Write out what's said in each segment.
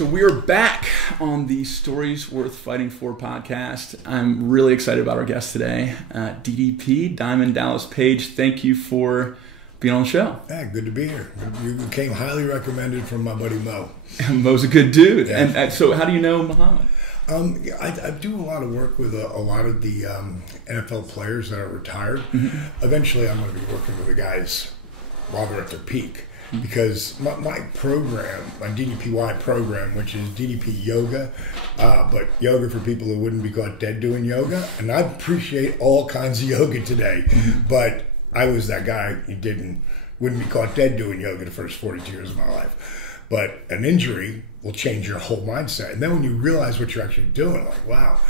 So we are back on the Stories Worth Fighting For podcast. I'm really excited about our guest today, DDP, Diamond Dallas Page. Thank you for being on the show. Yeah, good to be here. You became highly recommended from my buddy Mo. Mo's a good dude. Yeah. And so how do you know Muhammad? I do a lot of work with a lot of the NFL players that are retired. Mm-hmm. Eventually, I'm going to be working with the guys while they're at their peak. Because my program, my DDPY program, which is DDP Yoga, but yoga for people who wouldn't be caught dead doing yoga. And I appreciate all kinds of yoga today, but I was that guy who wouldn't be caught dead doing yoga the first 42 years of my life. But an injury will change your whole mindset. And then when you realize what you're actually doing, like, wow,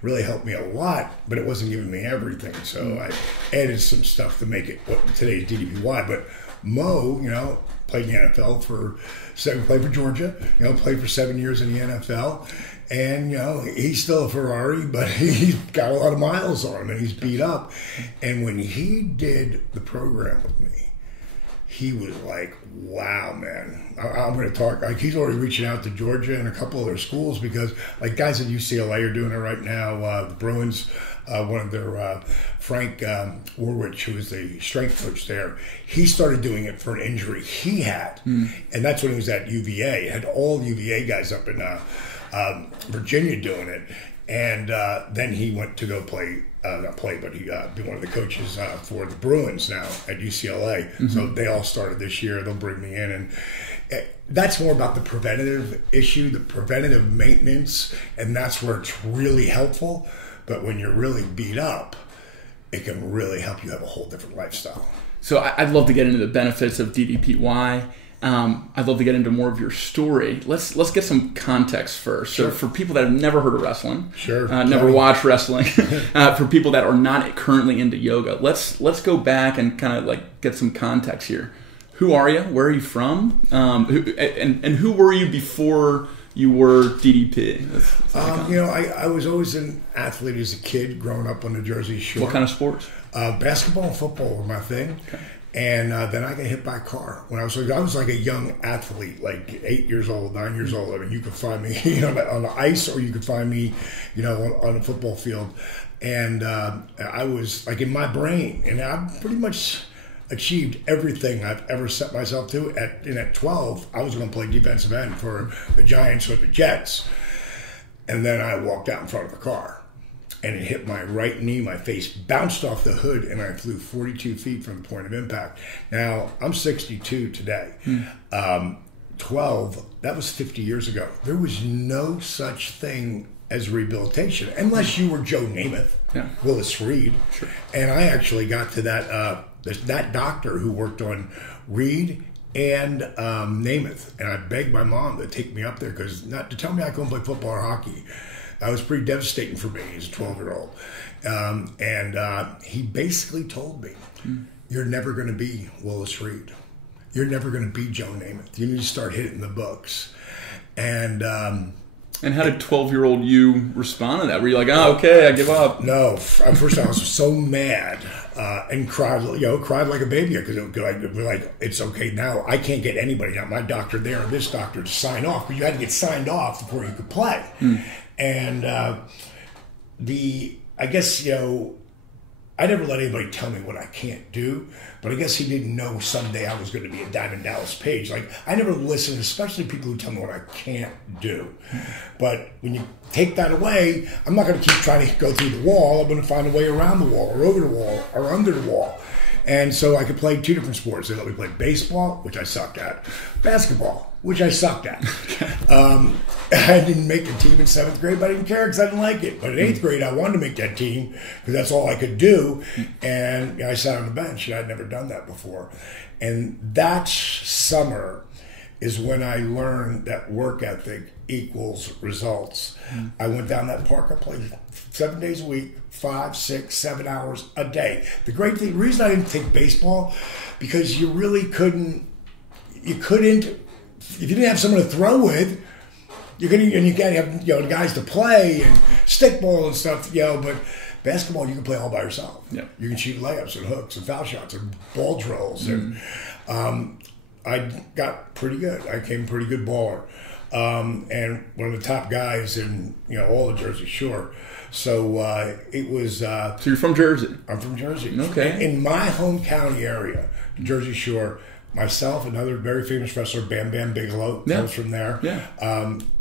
really helped me a lot, but it wasn't giving me everything. So I added some stuff to make it what today's DDPY. But Mo, played in the NFL played for Georgia, played for 7 years in the NFL. And, he's still a Ferrari, but he's got a lot of miles on him and he's beat up. And when he did the program with me, he was like, wow, man, I'm going to talk. Like, he's already reaching out to Georgia and a couple of their schools because, like, guys at UCLA are doing it right now. The Bruins, one of their, Frank Warwich, who was the strength coach there, he started doing it for an injury he had. And that's when he was at UVA. He had all the UVA guys up in Virginia doing it. And then he went to go play, but he be one of the coaches for the Bruins now at UCLA. Mm-hmm. So they all started this year. They'll bring me in. And that's more about the preventative issue, the preventative maintenance, and that's where it's really helpful. But when you're really beat up, it can really help you have a whole different lifestyle. So I'd love to get into the benefits of DDPY. I'd love to get into more of your story. Let's get some context first. Sure. So for people that have never heard of wrestling, never watched wrestling, for people that are not currently into yoga, let's go back and kind of like get some context here. Who are you? Where are you from? And who were you before you were DDP? I was always an athlete as a kid, growing up on the Jersey Shore. What kind of sports? Basketball and football were my thing. Okay. And then I got hit by a car when I was like a young athlete, like 8 years old, 9 years old. I mean, you could find me on the ice, or you could find me, on a football field. And I was like in my brain, and I pretty much achieved everything I've ever set myself to. At 12, I was going to play defensive end for the Giants or the Jets. And then I walked out in front of a car. And it hit my right knee, my face bounced off the hood, and I flew 42 feet from the point of impact. Now, I'm 62 today. 12, that was 50 years ago. There was no such thing as rehabilitation, unless you were Joe Namath, Willis Reed. Sure. And I actually got to that doctor who worked on Reed and Namath, and I begged my mom to take me up there not to tell me I couldn't play football or hockey. That was pretty devastating for me as a 12-year-old. And he basically told me, you're never going to be Willis Reed. You're never going to be Joe Namath. You need to start hitting the books. And how did 12-year-old you respond to that? Were you like, okay, I give up? No. At first I was so mad and cried like a baby because it's okay now. I can't get anybody, not my doctor there or this doctor, to sign off. But you had to get signed off before you could play. And I guess, I never let anybody tell me what I can't do, but I guess he didn't know someday I was going to be a Diamond Dallas Page. Like, I never listen, especially people who tell me what I can't do. But when you take that away, I'm not going to keep trying to go through the wall. I'm going to find a way around the wall or over the wall or under the wall. And so I could play two different sports. They let me play baseball, which I sucked at, basketball, which I sucked at. I didn't make the team in 7th grade, but I didn't care because I didn't like it. But in 8th grade, I wanted to make that team because that's all I could do. And I sat on the bench, and I'd never done that before. And that summer is when I learned that work ethic equals results. I went down that park. I played 7 days a week, 5, 6, 7 hours a day. The reason I didn't take baseball, because you really couldn't, if you didn't have someone to throw with, you can't have the guys to play and stickball and stuff, but basketball you can play all by yourself. Yeah. You can shoot layups and hooks and foul shots and ball drills, and I got pretty good. I became a pretty good baller. and one of the top guys in all of Jersey Shore. So it was. So you're from Jersey? I'm from Jersey. Okay. In my home county area, Jersey Shore, myself, another very famous wrestler, Bam Bam Bigelow, comes from there. Yeah.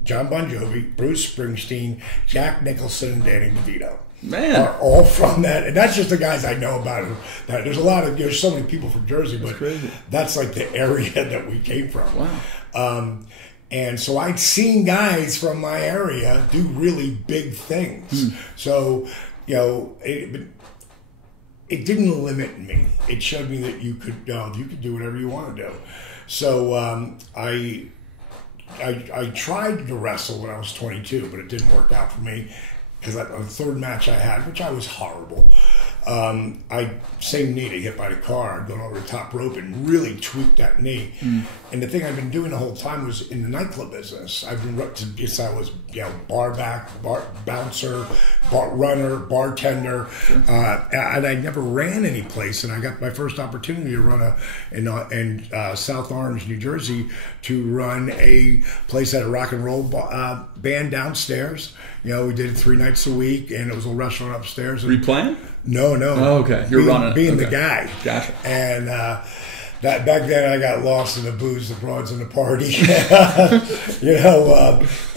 John Bon Jovi, Bruce Springsteen, Jack Nicholson, and Danny DeVito. Man, are all from that, and that's just the guys I know about. There's a lot of there's so many people from Jersey, but that's like the area that we came from. Wow. And so I'd seen guys from my area do really big things. So it didn't limit me. It showed me that you could do whatever you want to do. So I tried to wrestle when I was 22, but it didn't work out for me. Because on the third match I had, which I was horrible, same knee to hit by the car. I'd gone over the top rope and really tweaked that knee. And the thing I've been doing the whole time was in the nightclub business. I've been since I was bar back, bar bouncer, bar runner, bartender, and I never ran any place. And I got my first opportunity to run in South Orange, New Jersey, to run a place at a rock and roll band downstairs. We did it 3 nights a week, and it was a restaurant upstairs. Were you playing? No. Oh, okay. You're running. Being the guy. Gotcha. And that back then I got lost in the booze, the broads, and the party.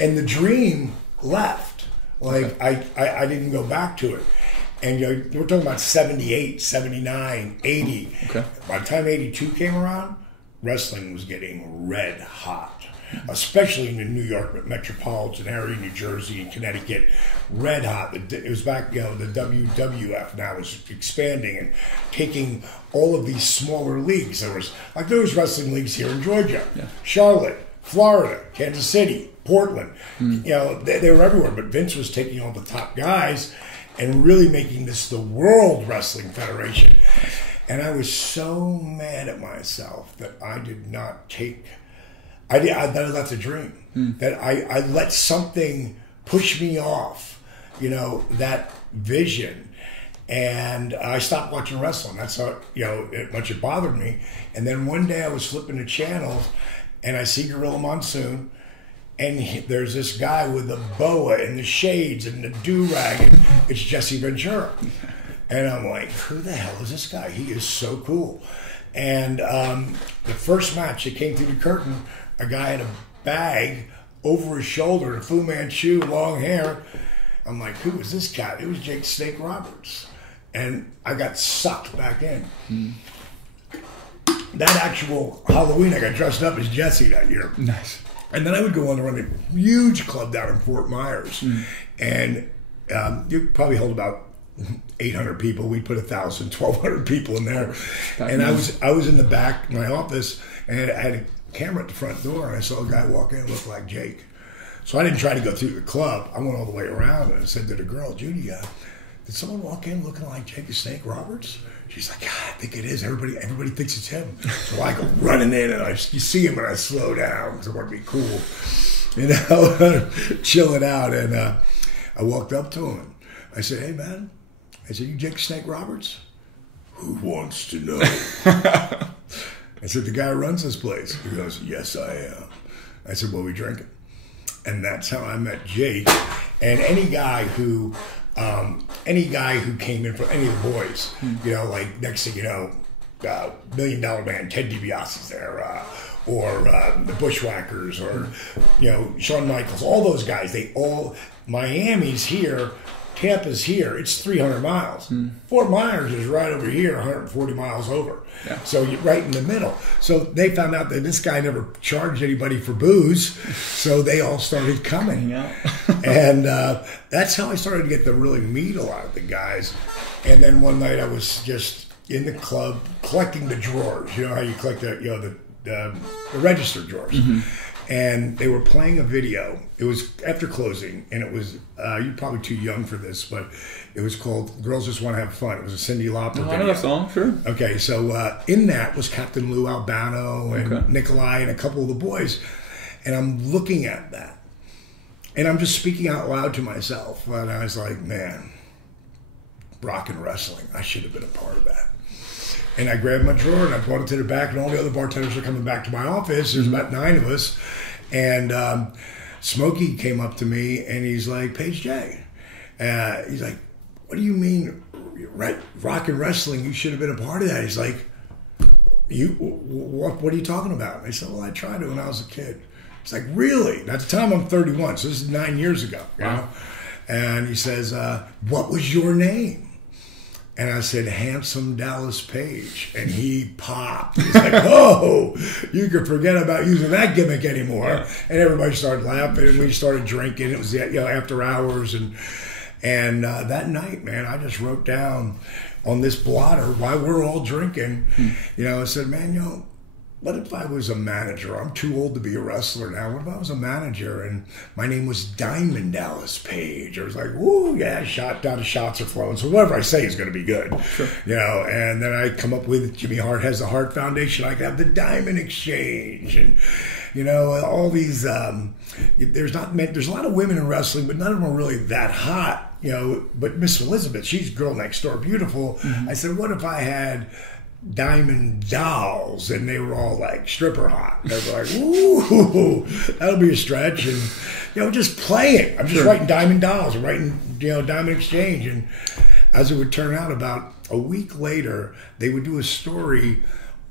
And the dream left. Like, I didn't go back to it. And we're talking about 78, 79, 80. Okay. By the time 82 came around, wrestling was getting red hot. Especially in the New York metropolitan area, New Jersey and Connecticut, red hot. It was back, the WWF now was expanding and taking all of these smaller leagues. There was wrestling leagues here in Georgia, Charlotte, Florida, Kansas City, Portland. They were everywhere. But Vince was taking all the top guys and really making this the World Wrestling Federation. And I was so mad at myself that I did not take. That's a dream. That I let something push me off, that vision. And I stopped watching wrestling. That's how, much it bothered me. And then one day I was flipping the channels and I see Gorilla Monsoon. And there's this guy with the boa and the shades and the do-rag. And it's Jesse Ventura. And I'm like, who the hell is this guy? He is so cool. And the first match, it came through the curtain. A guy had a bag over his shoulder, a Fu Manchu, long hair. I'm like, who is this guy? It was Jake Snake Roberts. And I got sucked back in. That actual Halloween, I got dressed up as Jesse that year. Nice. And then I would go on to run a huge club down in Fort Myers. And you probably hold about 800 people. We'd put 1,000, 1,200 people in there. And I was in the back, my office, and I had a camera at the front door, and I saw a guy walk in, looked like Jake. So I didn't try to go through the club. I went all the way around, and I said to the girl, Judy, did someone walk in looking like Jake the Snake Roberts? She's like, I think it is. Everybody thinks it's him. So I go running in, and you see him, and I slow down because I want to be cool, chilling out. And I walked up to him. I said, hey, man. I said, you Jake Snake Roberts? Who wants to know? I said, the guy who runs this place. He goes, yes, I am. I said, well, we drinking. And that's how I met Jake. And any guy who came in from any of the boys, like next thing you know, $1 Million Man, Ted DiBiase's there, or the Bushwhackers, or Shawn Michaels, all those guys. Miami's here. Tampa's here. It's 300 miles. Fort Myers is right over here, 140 miles over. Yeah. So you're right in the middle. So they found out that this guy never charged anybody for booze, so they all started coming. And that's how I started to get to really meet a lot of the guys. And then one night I was just in the club collecting the drawers. You know how you collect the register drawers. And they were playing a video. It was after closing, and it was, you're probably too young for this, but it was called Girls Just Want to Have Fun. It was a Cyndi Lauper video. I know that song, sure. Okay, so in that was Captain Lou Albano and Nikolai and a couple of the boys. And I'm looking at that. And I'm just speaking out loud to myself. And I was like, man, rock and wrestling, I should have been a part of that. And I grabbed my drawer and I brought it to the back, and all the other bartenders are coming back to my office. There's about 9 of us. And Smokey came up to me and he's like, Paige J. He's like, what do you mean, rock and wrestling? You should have been a part of that. He's like, what are you talking about? I said, well, I tried it when I was a kid. He's like, really? At the time, I'm 31, so this is 9 years ago. You know? And he says, what was your name? And I said, Handsome Dallas Page. And he popped. He's like, oh, you could forget about using that gimmick anymore. Yeah. And everybody started laughing, and we started drinking. It was, you know, after hours. And that night, man, I just wrote down on this blotter while we're all drinking, you know, I said, man, you know, what if I was a manager? I'm too old to be a wrestler now. What if I was a manager and my name was Diamond Dallas Page? I was like, woo, yeah, the shots are flowing. So whatever I say is going to be good. Sure. You know, and then I come up with Jimmy Hart has the Hart Foundation. I have the Diamond Exchange. And, you know, all these, there's a lot of women in wrestling, but none of them are really that hot, you know. But Miss Elizabeth, she's girl next door, beautiful. I said, what if I had Diamond Dolls, and they were all like stripper hot? They were like, ooh, that'll be a stretch. And, you know, just playing. I'm just writing Diamond Dolls. I'm writing, you know, Diamond Exchange. And as it would turn out, about a week later, they would do a story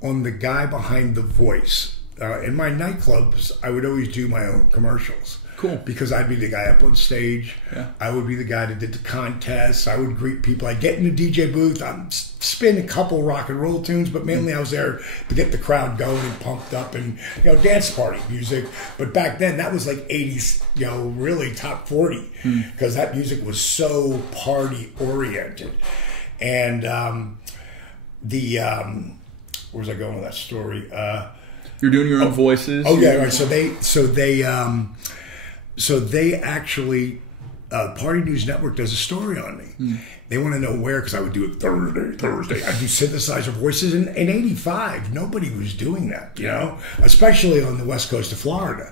on the guy behind the voice. In my nightclubs, I would always do my own commercials. Cool. Because I'd be the guy up on stage. Yeah. I would be the guy that did the contests. I would greet people. I'd get in the DJ booth. I'd spin a couple rock and roll tunes, but mainly I was there to get the crowd going and pumped up and, you know, dance party music. But back then, that was like 80s, you know, really top 40, because that music was so party oriented. And where was I going with that story? You're doing your own voices. Oh yeah, right. So they actually, Party News Network does a story on me. They want to know where, because I would do it Thursday. I do synthesizer voices. In 85, nobody was doing that, you know, especially on the west coast of Florida.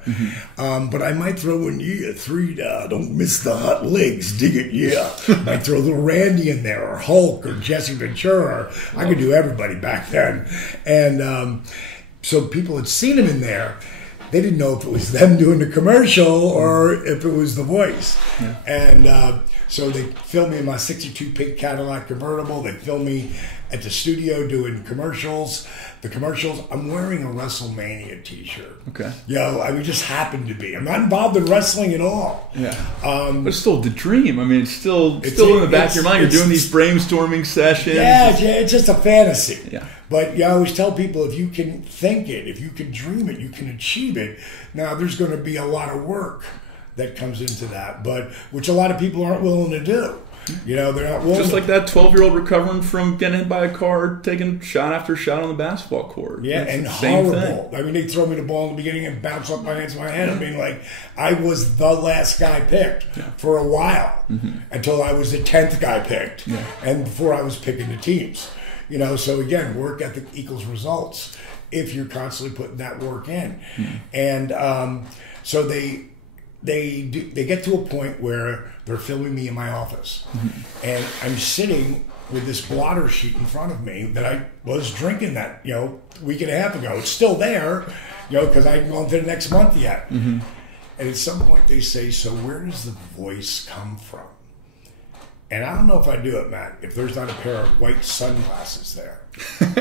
But I might throw in, don't miss the hot legs, dig it, yeah. Might throw little Randy in there, or Hulk, or Jesse Ventura. I could do everybody back then. And so people had seen him in there. They didn't know if it was them doing the commercial or if it was the voice. Yeah. And so they filmed me in my 62 pink Cadillac convertible. They filmed me at the studio doing commercials. The commercials, I'm wearing a WrestleMania t-shirt. Okay. You know, I mean, just happened to be. I'm not involved in wrestling at all. Yeah. But it's still the dream. I mean, it's still in the back of your mind. You're doing these brainstorming sessions. Yeah, it's just a fantasy. Yeah. But you know, I always tell people, if you can think it, if you can dream it, you can achieve it. Now, there's going to be a lot of work that comes into that, but which a lot of people aren't willing to do. You know, they're not willing. Just like that 12-year-old recovering from getting hit by a car, taking shot after shot on the basketball court. Yeah, and horrible. I mean, they throw me the ball in the beginning and bounce off my hands and my head. I mean, like, I was the last guy picked for a while until I was the 10th guy picked, and before I was picking the teams. You know, so again, work ethic equals results if you're constantly putting that work in. And so they get to a point where they're filming me in my office, and I'm sitting with this blotter sheet in front of me that I was drinking that, you know, week and a half ago. It's still there, you know, because I haven't gone to the next month yet. And at some point they say, so where does the voice come from? And I don't know if I do it, Matt, if there's not a pair of white sunglasses there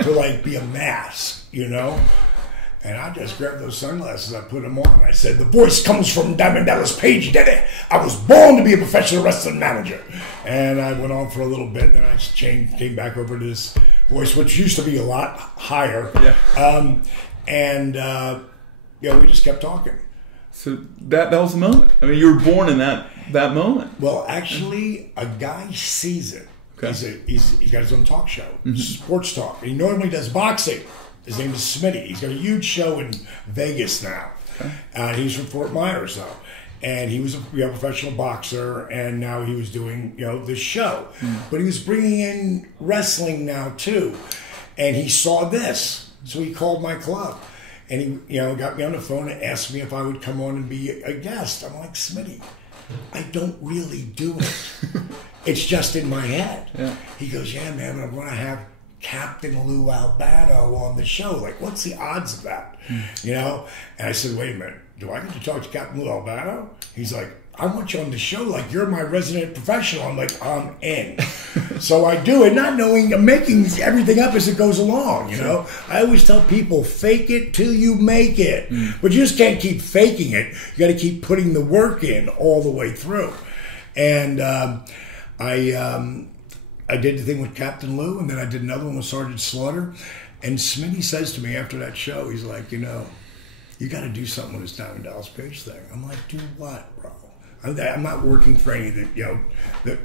to like be a mask, you know? And I just grabbed those sunglasses, I put them on. I said, the voice comes from Diamond Dallas Page, Daddy. I was born to be a professional wrestling manager. And I went on for a little bit, and then I came back over to this voice, which used to be a lot higher. Yeah. Yeah, we just kept talking. So that was the moment. I mean, you were born in that moment. Well, actually, a guy sees it. Okay. He's got his own talk show, sports talk. He normally does boxing. His name is Smitty. He's got a huge show in Vegas now. Okay. He's from Fort Myers, though. And he was a professional boxer, and now he was doing, you know, this show. But he was bringing in wrestling now, too. And he saw this, so he called my club. And he, you know, got me on the phone and asked me if I would come on and be a guest. I'm like, Smitty, I don't really do it. It's just in my head. Yeah. He goes, yeah, man, I'm going to have Captain Lou Albano on the show. Like, what's the odds of that? You know? And I said, wait a minute. Do I get to talk to Captain Lou Albano? He's like, I want you on the show. Like, you're my resident professional. I'm like, I'm in. So I do it, not knowing, I'm making everything up as it goes along, you know? I always tell people, fake it till you make it. But you just can't keep faking it. You got to keep putting the work in all the way through. And I did the thing with Captain Lou, and then I did another one with Sergeant Slaughter. And Smitty says to me after that show, he's like, you know, you got to do something with this Diamond Dallas Page thing. I'm like, do what, bro? I'm not working for any of the, you know,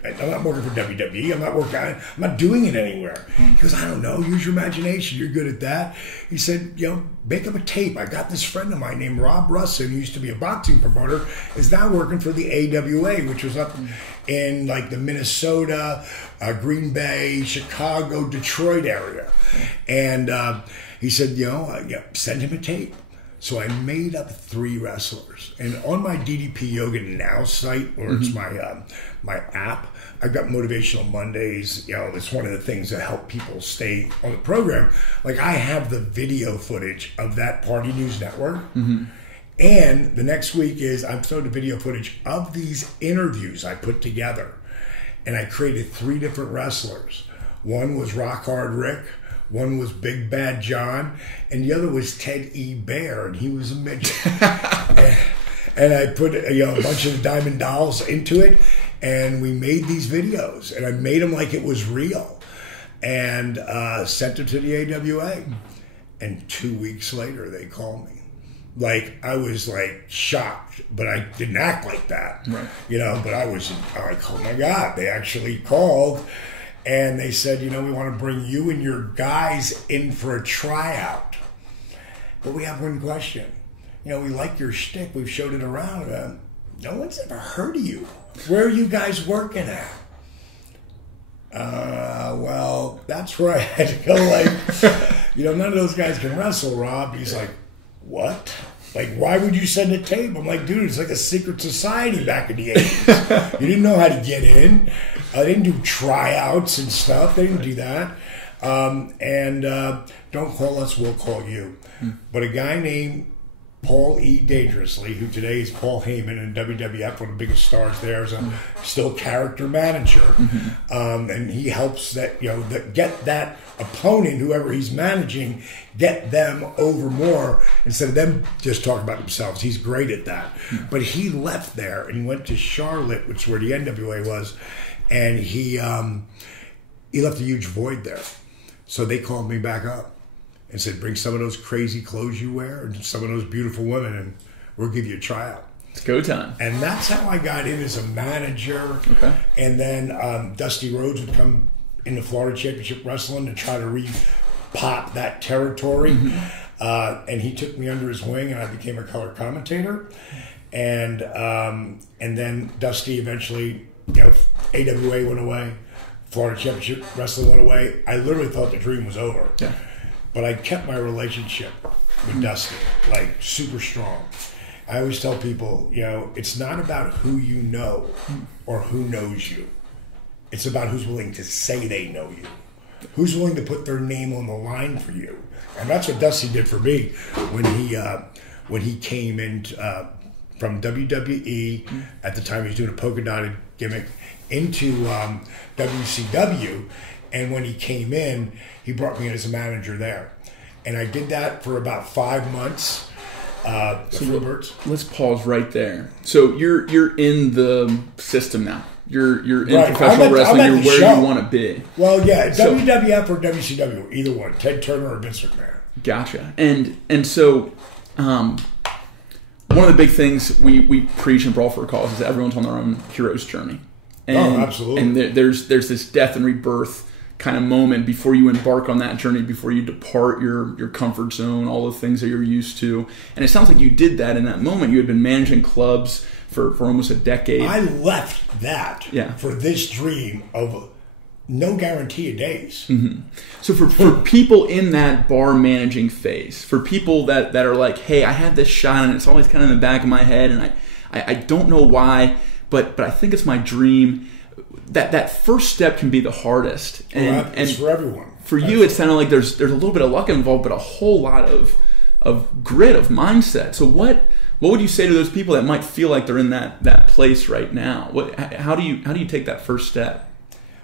I'm not working for WWE. I'm not doing it anywhere. He goes, I don't know. Use your imagination. You're good at that. He said, you know, make up a tape. I got this friend of mine named Rob Russin, who used to be a boxing promoter, is now working for the AWA, which was up in like the Minnesota, Green Bay, Chicago, Detroit area. And he said, you know, send him a tape. So I made up 3 wrestlers, and on my DDP Yoga Now site, where it's my my app, I've got Motivational Mondays. You know, it's one of the things that help people stay on the program. Like, I have the video footage of that Party News Network, and the next week is I've showed the video footage of these interviews I put together, and I created 3 different wrestlers. One was Rock Hard Rick. One was Big Bad John, and the other was Ted E. Bear, and he was a midget. and I put a bunch of Diamond Dolls into it, and we made these videos, and I made them like it was real, and sent them to the AWA. And 2 weeks later, they called me. Like, I was like shocked, but I didn't act like that, you know. But I was like, oh my God, they actually called. And they said, you know, we want to bring you and your guys in for a tryout. But we have one question. You know, we like your shtick. We've showed it around. No one's ever heard of you. Where are you guys working at? Well, that's where I had to go. Like, you know, none of those guys can wrestle, Rob. He's like, what? Like, why would you send a tape? I'm like, dude, it's like a secret society back in the 80s. You didn't know how to get in. They didn't do tryouts and stuff. They didn't do that. Don't call us, we'll call you. But a guy named Paul E. Dangerously, who today is Paul Heyman in WWF, one of the biggest stars there, is a still character manager. And he helps that, you know, get that opponent, whoever he's managing, get them over more instead of them just talking about themselves. He's great at that. But he left there and he went to Charlotte, which is where the NWA was, and he left a huge void there. So they called me back up and said, bring some of those crazy clothes you wear and some of those beautiful women, and we'll give you a tryout. It's go time. And that's how I got in as a manager. Okay. And then Dusty Rhodes would come into Florida Championship Wrestling to try to re-pop that territory. And he took me under his wing, and I became a color commentator. And then Dusty eventually, you know, AWA went away. Florida Championship Wrestling went away. I literally thought the dream was over. Yeah. But I kept my relationship with Dusty, like, super strong. I always tell people, you know, it's not about who you know or who knows you. It's about who's willing to say they know you. Who's willing to put their name on the line for you. And that's what Dusty did for me when he came in from WWE. At the time he was doing a polka dotted gimmick into WCW. And when he came in, he brought me in as a manager there. And I did that for about 5 months. So let's pause right there. So you're in the system now. You're in professional wrestling. You're where you want to be. Well, yeah, WWF or WCW, either one. Ted Turner or Vince McMahon. Gotcha. And so one of the big things we preach in Brawl for a Cause is that everyone's on their own hero's journey. And, absolutely. And there's this death and rebirth kind of moment before you embark on that journey, before you depart your comfort zone, all the things that you're used to. And it sounds like you did that in that moment. You had been managing clubs for almost a decade. I left that for this dream of no guarantee of days. So for people in that bar managing phase, for people that are like, hey, I had this shot and it's always kind of in the back of my head and I don't know why, but I think it's my dream. That first step can be the hardest. And it's for everyone. For you, it sounded like there's a little bit of luck involved, but a whole lot of grit, of mindset. So what would you say to those people that might feel like they're in that place right now? How do you take that first step?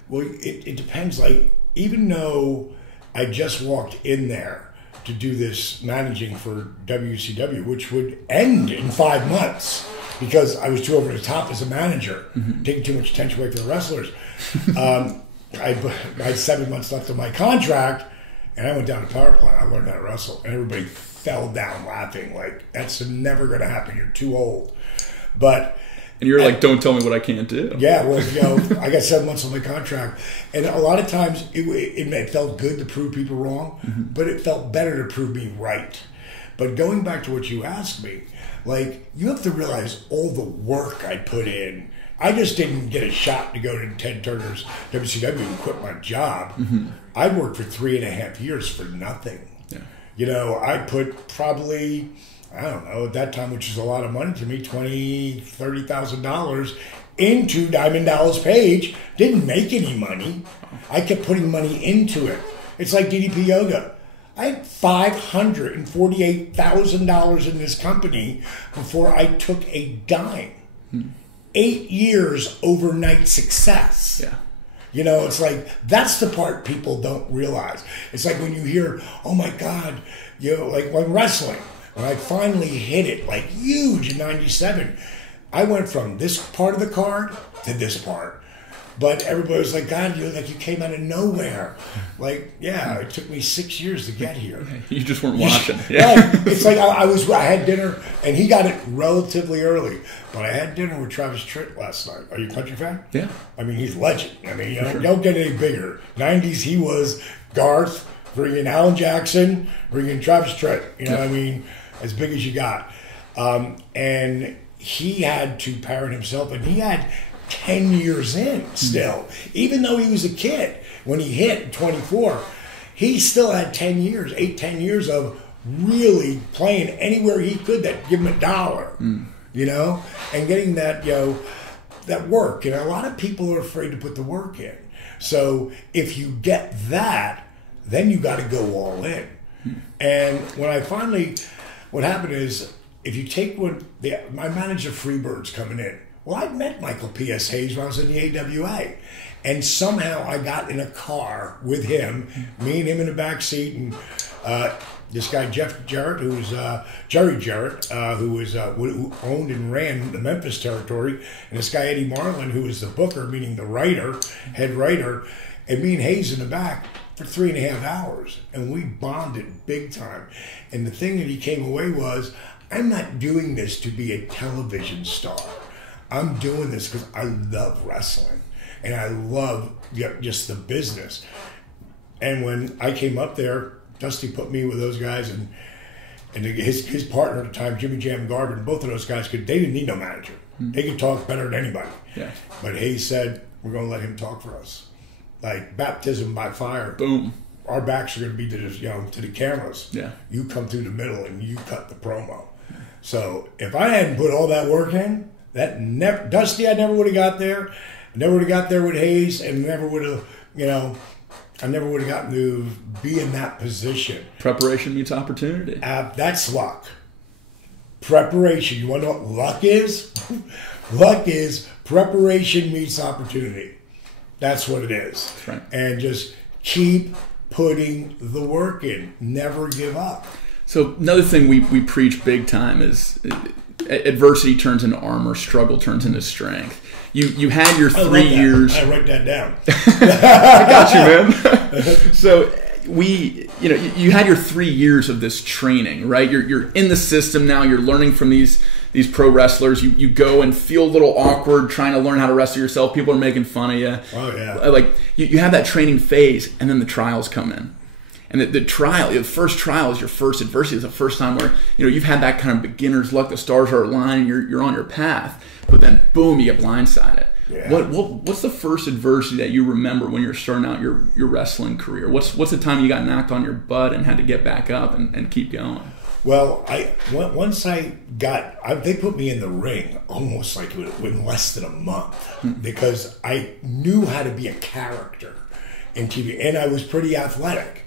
Well, it depends. Like, even though I just walked in there to do this managing for WCW, which would end in 5 months because I was too over the top as a manager, taking too much attention away from the wrestlers. I had 7 months left of my contract, and I went down to power plant. I learned how to wrestle, and everybody fell down laughing. Like, that's never going to happen. You're too old. And you're like, don't tell me what I can't do. Yeah, well, I got 7 months on my contract. And a lot of times it felt good to prove people wrong, but it felt better to prove me right. But going back to what you asked me, like, you have to realize all the work I put in. I just didn't get a shot to go to Ted Turner's WCW and quit my job. I worked for 3.5 years for nothing. Yeah. I put probably, I don't know, at that time, which is a lot of money to me, $20,000, $30,000 into Diamond Dallas Page. Didn't make any money. I kept putting money into it. It's like DDP Yoga. I had $548,000 in this company before I took a dime. 8 years overnight success. Yeah. It's like, that's the part people don't realize. It's like when you hear, oh my God, like when wrestling, when I finally hit it, like huge in 97, I went from this part of the card to this part. But everybody was like, God, you came out of nowhere. Like, yeah, it took me 6 years to get here. You just weren't watching. Yeah. It's like I had dinner, and he got it relatively early. But I had dinner with Travis Tritt last night. Are you a country fan? Yeah. I mean, he's a legend. I mean, don't get any bigger. 90s, he was Garth, bringing Alan Jackson, bringing Travis Tritt. I mean, as big as you got. And he had to parent himself, and he had 10 years in still. Even though he was a kid, when he hit 24, he still had 10 years of really playing anywhere he could that give him $1, and getting that, that work. A lot of people are afraid to put the work in. So if you get that, then you got to go all in. And what happened is, if you take my manager Freebird's coming in. Well, I'd met Michael P.S. Hayes when I was in the AWA. And somehow I got in a car with him, me and him in the back seat, and this guy Jeff Jarrett, who's Jerry Jarrett, who owned and ran the Memphis territory, and this guy Eddie Marlin, who was the booker, meaning the writer, head writer, and me and Hayes in the back for 3.5 hours. And we bonded big time. And the thing that he came away was, I'm not doing this to be a television star. I'm doing this because I love wrestling and I love just the business. And when I came up there, Dusty put me with those guys, and his partner at the time, Jimmy Jam Garvin. Both of those guys they didn't need no manager. They could talk better than anybody. Yeah. But Hayes said, we're going to let him talk for us, like baptism by fire. Boom. Our backs are going to be to the cameras. Yeah. You come through the middle and you cut the promo. So if I hadn't put all that work in, Dusty, I never would have got there. I never would have got there with Hayes, and never would have, I never would have gotten to be in that position. Preparation meets opportunity. That's luck. Preparation. You want to know what luck is? Luck is preparation meets opportunity. That's what it is. That's right. And just keep putting the work in. Never give up. So another thing we preach big time is adversity turns into armor, struggle turns into strength. You had your 3 years. I write that down. I got you, man. So you had your 3 years of this training, right? You're in the system now. You're learning from these pro wrestlers. You go and feel a little awkward trying to learn how to wrestle yourself. People are making fun of you. Oh yeah. Like you have that training phase, and then the trials come in. And the first trial is your first adversity. It's the first time where you've had that kind of beginner's luck. The stars are aligned. You're on your path, but then boom, you get blindsided. Yeah. What's the first adversity that you remember when you're starting out your wrestling career? What's the time you got knocked on your butt and had to get back up and keep going? Well, they put me in the ring almost like in less than a month because I knew how to be a character. in TV, and I was pretty athletic,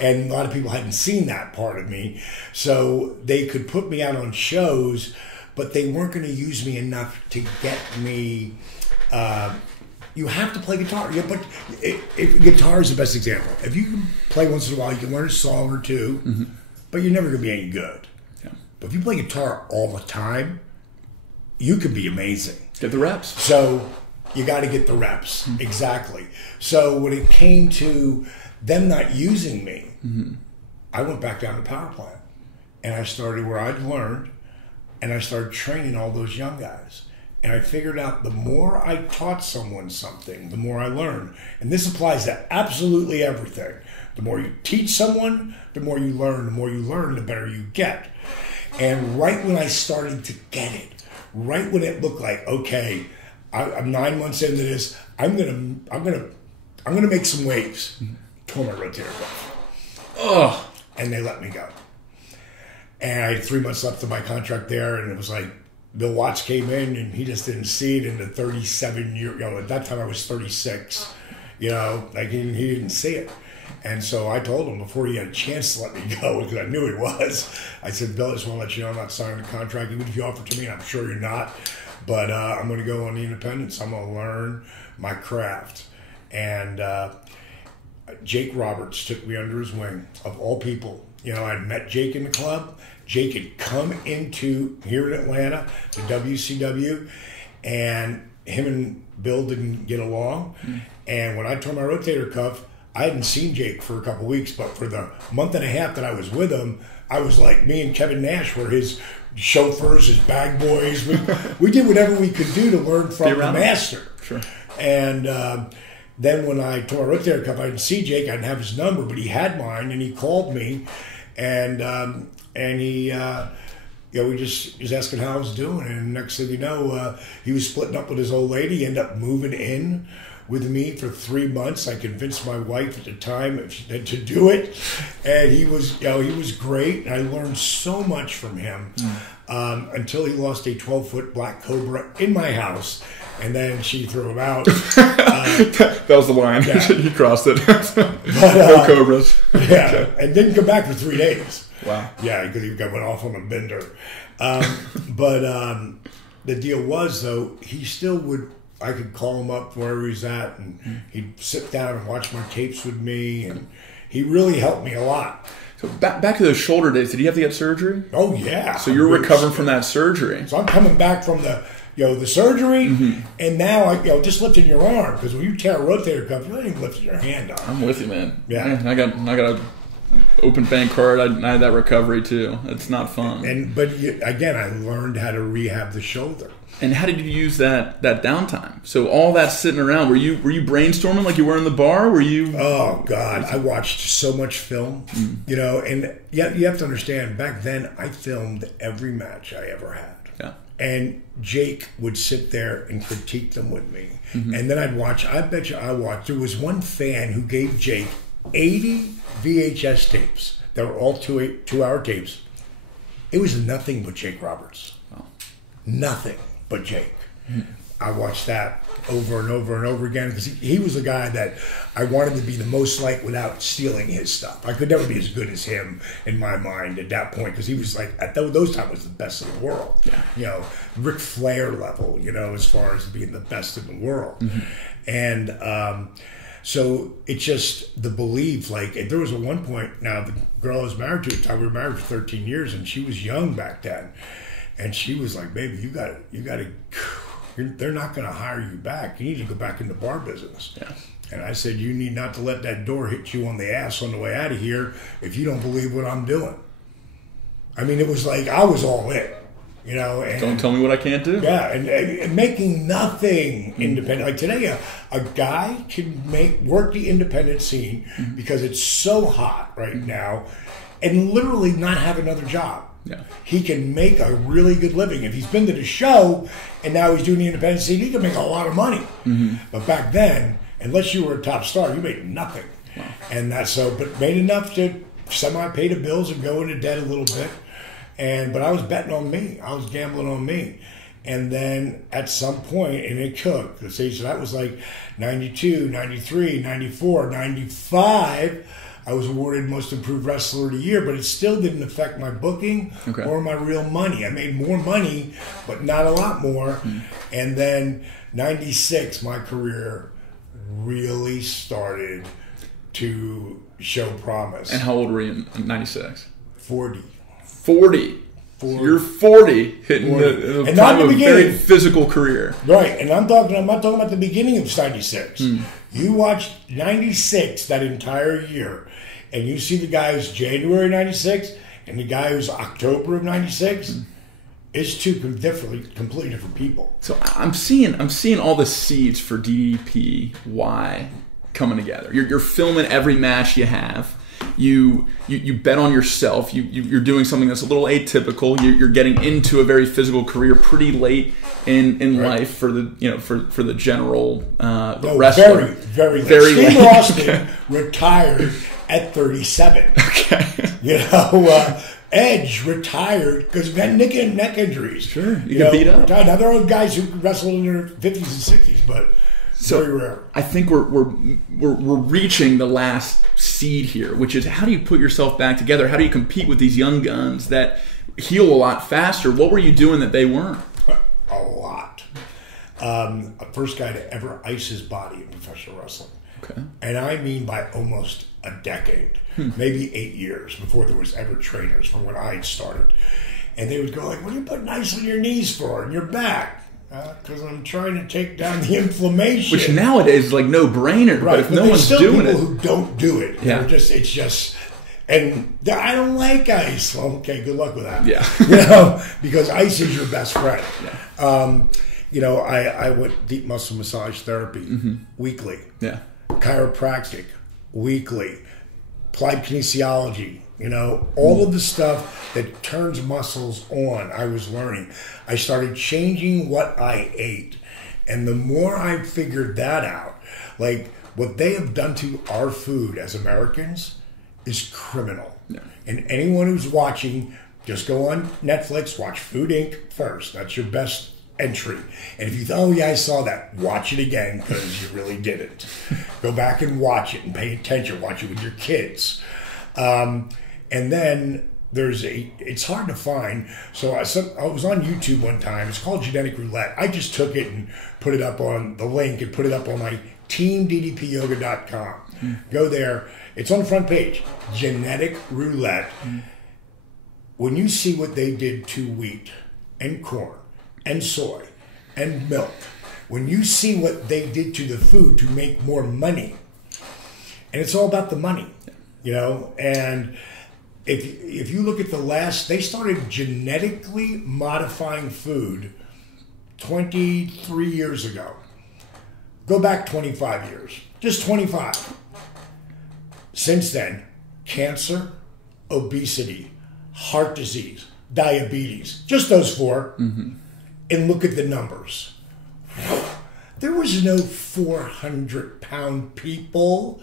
and a lot of people hadn't seen that part of me, so they could put me out on shows, but they weren't going to use me enough to get me. You have to play guitar. Yeah, but guitar is the best example. If you can play once in a while, you can learn a song or two, but you're never going to be any good. Yeah. But if you play guitar all the time, you can be amazing. Get the reps. So you got to get the reps. Exactly. So when it came to them not using me, I went back down to power plant, and I started where I'd learned, and I started training all those young guys. And I figured out the more I taught someone something, the more I learned. And this applies to absolutely everything. The more you teach someone, the more you learn. The more you learn, the better you get. And right when I started to get it, right when it looked like, okay, I'm 9 months into this, I'm gonna make some waves. Tore my rotator cuff. Oh, and they let me go. And I had 3 months left of my contract there, and it was like, Bill Watts came in, and he just didn't see it in the 37 year. At that time I was 36. Like he didn't see it, and so I told him before he had a chance to let me go, because I knew he was. I said, Bill, I just want to let you know I'm not signing a contract, even if you offer it to me. And I'm sure you're not, but I'm going to go on the independence. I'm going to learn my craft, and Jake Roberts took me under his wing, of all people. I'd met Jake in the club. Jake had come into here in Atlanta to WCW, and him and Bill didn't get along. And when I tore my rotator cuff, I hadn't seen Jake for a couple weeks, but for the month and a half that I was with him, I was like, me and Kevin Nash were his chauffeurs, his bag boys. We did whatever we could do to learn from the master. Sure. And then when I tore my rotator cuff, I didn't see Jake. I didn't have his number, but he had mine, and he called me, and he, we just was asking how I was doing. And next thing you know, he was splitting up with his old lady. He ended up moving in with me for 3 months. I convinced my wife at the time to do it. And he was great. And I learned so much from him until he lost a 12-foot black cobra in my house. And then she threw him out. That was the line. Yeah. He crossed it. No cobras. Yeah, and didn't come back for 3 days. Wow. Yeah, because he went off on a bender. But the deal was, though, he still would, I could call him up wherever he's at, and he'd sit down and watch my tapes with me, and he really helped me a lot. So back to those shoulder days, did he have to get surgery? Oh, yeah. So you're recovering from that surgery. So I'm coming back from the surgery, and now I just lifting your arm, because when you tear a rotator cuff, you ain't even lifting your hand up. I'm with you, man. Yeah. Man, I got a open bank card. I had that recovery too. It's not fun. But again, I learned how to rehab the shoulder. And how did you use that downtime? So all that sitting around, were you brainstorming like you were in the bar? Were you? Oh God, I watched so much film, and you have to understand. Back then, I filmed every match I ever had. Yeah. And Jake would sit there and critique them with me, and then I'd watch. I bet you I watched. There was one fan who gave Jake 80 VHS tapes that were all 2-hour tapes. It was nothing but Jake Roberts. Oh. Nothing but Jake. I watched that over and over and over again, because he was a guy that I wanted to be the most like without stealing his stuff. I could never be as good as him in my mind at that point, because he was like, at those times, was the best in the world. Yeah. Ric Flair level, as far as being the best in the world. And so it's just the belief, like, there was at one point, now the girl I was married to at the time, we were married for 13 years, and she was young back then. And she was like, baby, you got to, they're not going to hire you back. You need to go back in the bar business. Yeah. And I said, you need not to let that door hit you on the ass on the way out of here if you don't believe what I'm doing. I mean, it was like, I was all in. And, don't tell me what I can't do. Yeah, and making nothing independent. Like today, a guy can work the independent scene because it's so hot right now, and literally not have another job. Yeah, he can make a really good living if he's been to the show, and now he's doing the independent scene. He can make a lot of money. But back then, unless you were a top star, you made nothing. Wow. And but made enough to semi-pay the bills and go into debt a little bit. But I was betting on me. I was gambling on me. And then at some point, and it took, so that was like 92, 93, 94, 95, I was awarded Most Improved Wrestler of the Year, but it still didn't affect my booking or my real money. I made more money, but not a lot more. And then 96, my career really started to show promise. And how old were you in 96? 40. 40. So you're 40, hitting 40. the time of a very physical career. Right, and I'm not talking about the beginning of 96. You watch 96 that entire year, and you see the guy who's January 96 and the guy who's October of 96. It's two completely different people. So I'm seeing all the seeds for DDPY coming together. You're filming every match you have. You bet on yourself. You're doing something that's a little atypical. You're getting into a very physical career pretty late in life for the for the general wrestler. Very late. Steve Austin retired at 37. Okay. Edge retired because he had neck injuries. Sure, you get beat up. Now there are guys who wrestled in their 50s and 60s, but very rare. I think we're reaching the last seed here, which is how do you put yourself back together? How do you compete with these young guns that heal a lot faster? What were you doing that they weren't? A lot. First guy to ever ice his body in professional wrestling. Okay. And I mean by almost a decade, maybe 8 years before there was ever trainers from when I started. And they would go like, what are you putting ice on your knees for and your back? Because I'm trying to take down the inflammation. Which nowadays is like no brainer, right? But if no one's doing it, people who don't do it, it's just, and I don't like ice. Well, okay, good luck with that. Yeah, because ice is your best friend. Yeah. I went deep muscle massage therapy weekly. Yeah, chiropractic weekly, applied kinesiology. All of the stuff that turns muscles on, I was learning. I started changing what I ate. And the more I figured that out, like what they have done to our food as Americans is criminal. Yeah. And anyone who's watching, just go on Netflix, watch Food Inc. first. That's your best entry. And if you thought, oh yeah, I saw that, watch it again because you really didn't. Go back and watch it and pay attention. Watch it with your kids. And then it's hard to find. So I was on YouTube one time. It's called Genetic Roulette. I just took it and put it up on the link and put it up on my teamddpyoga.com. Go there. It's on the front page. Genetic Roulette. When you see what they did to wheat and corn and soy and milk, when you see what they did to the food to make more money, and it's all about the money, and if you look at they started genetically modifying food 23 years ago. Go back 25 years, just 25. Since then, cancer, obesity, heart disease, diabetes, just those four, and look at the numbers. There was no 400-pound people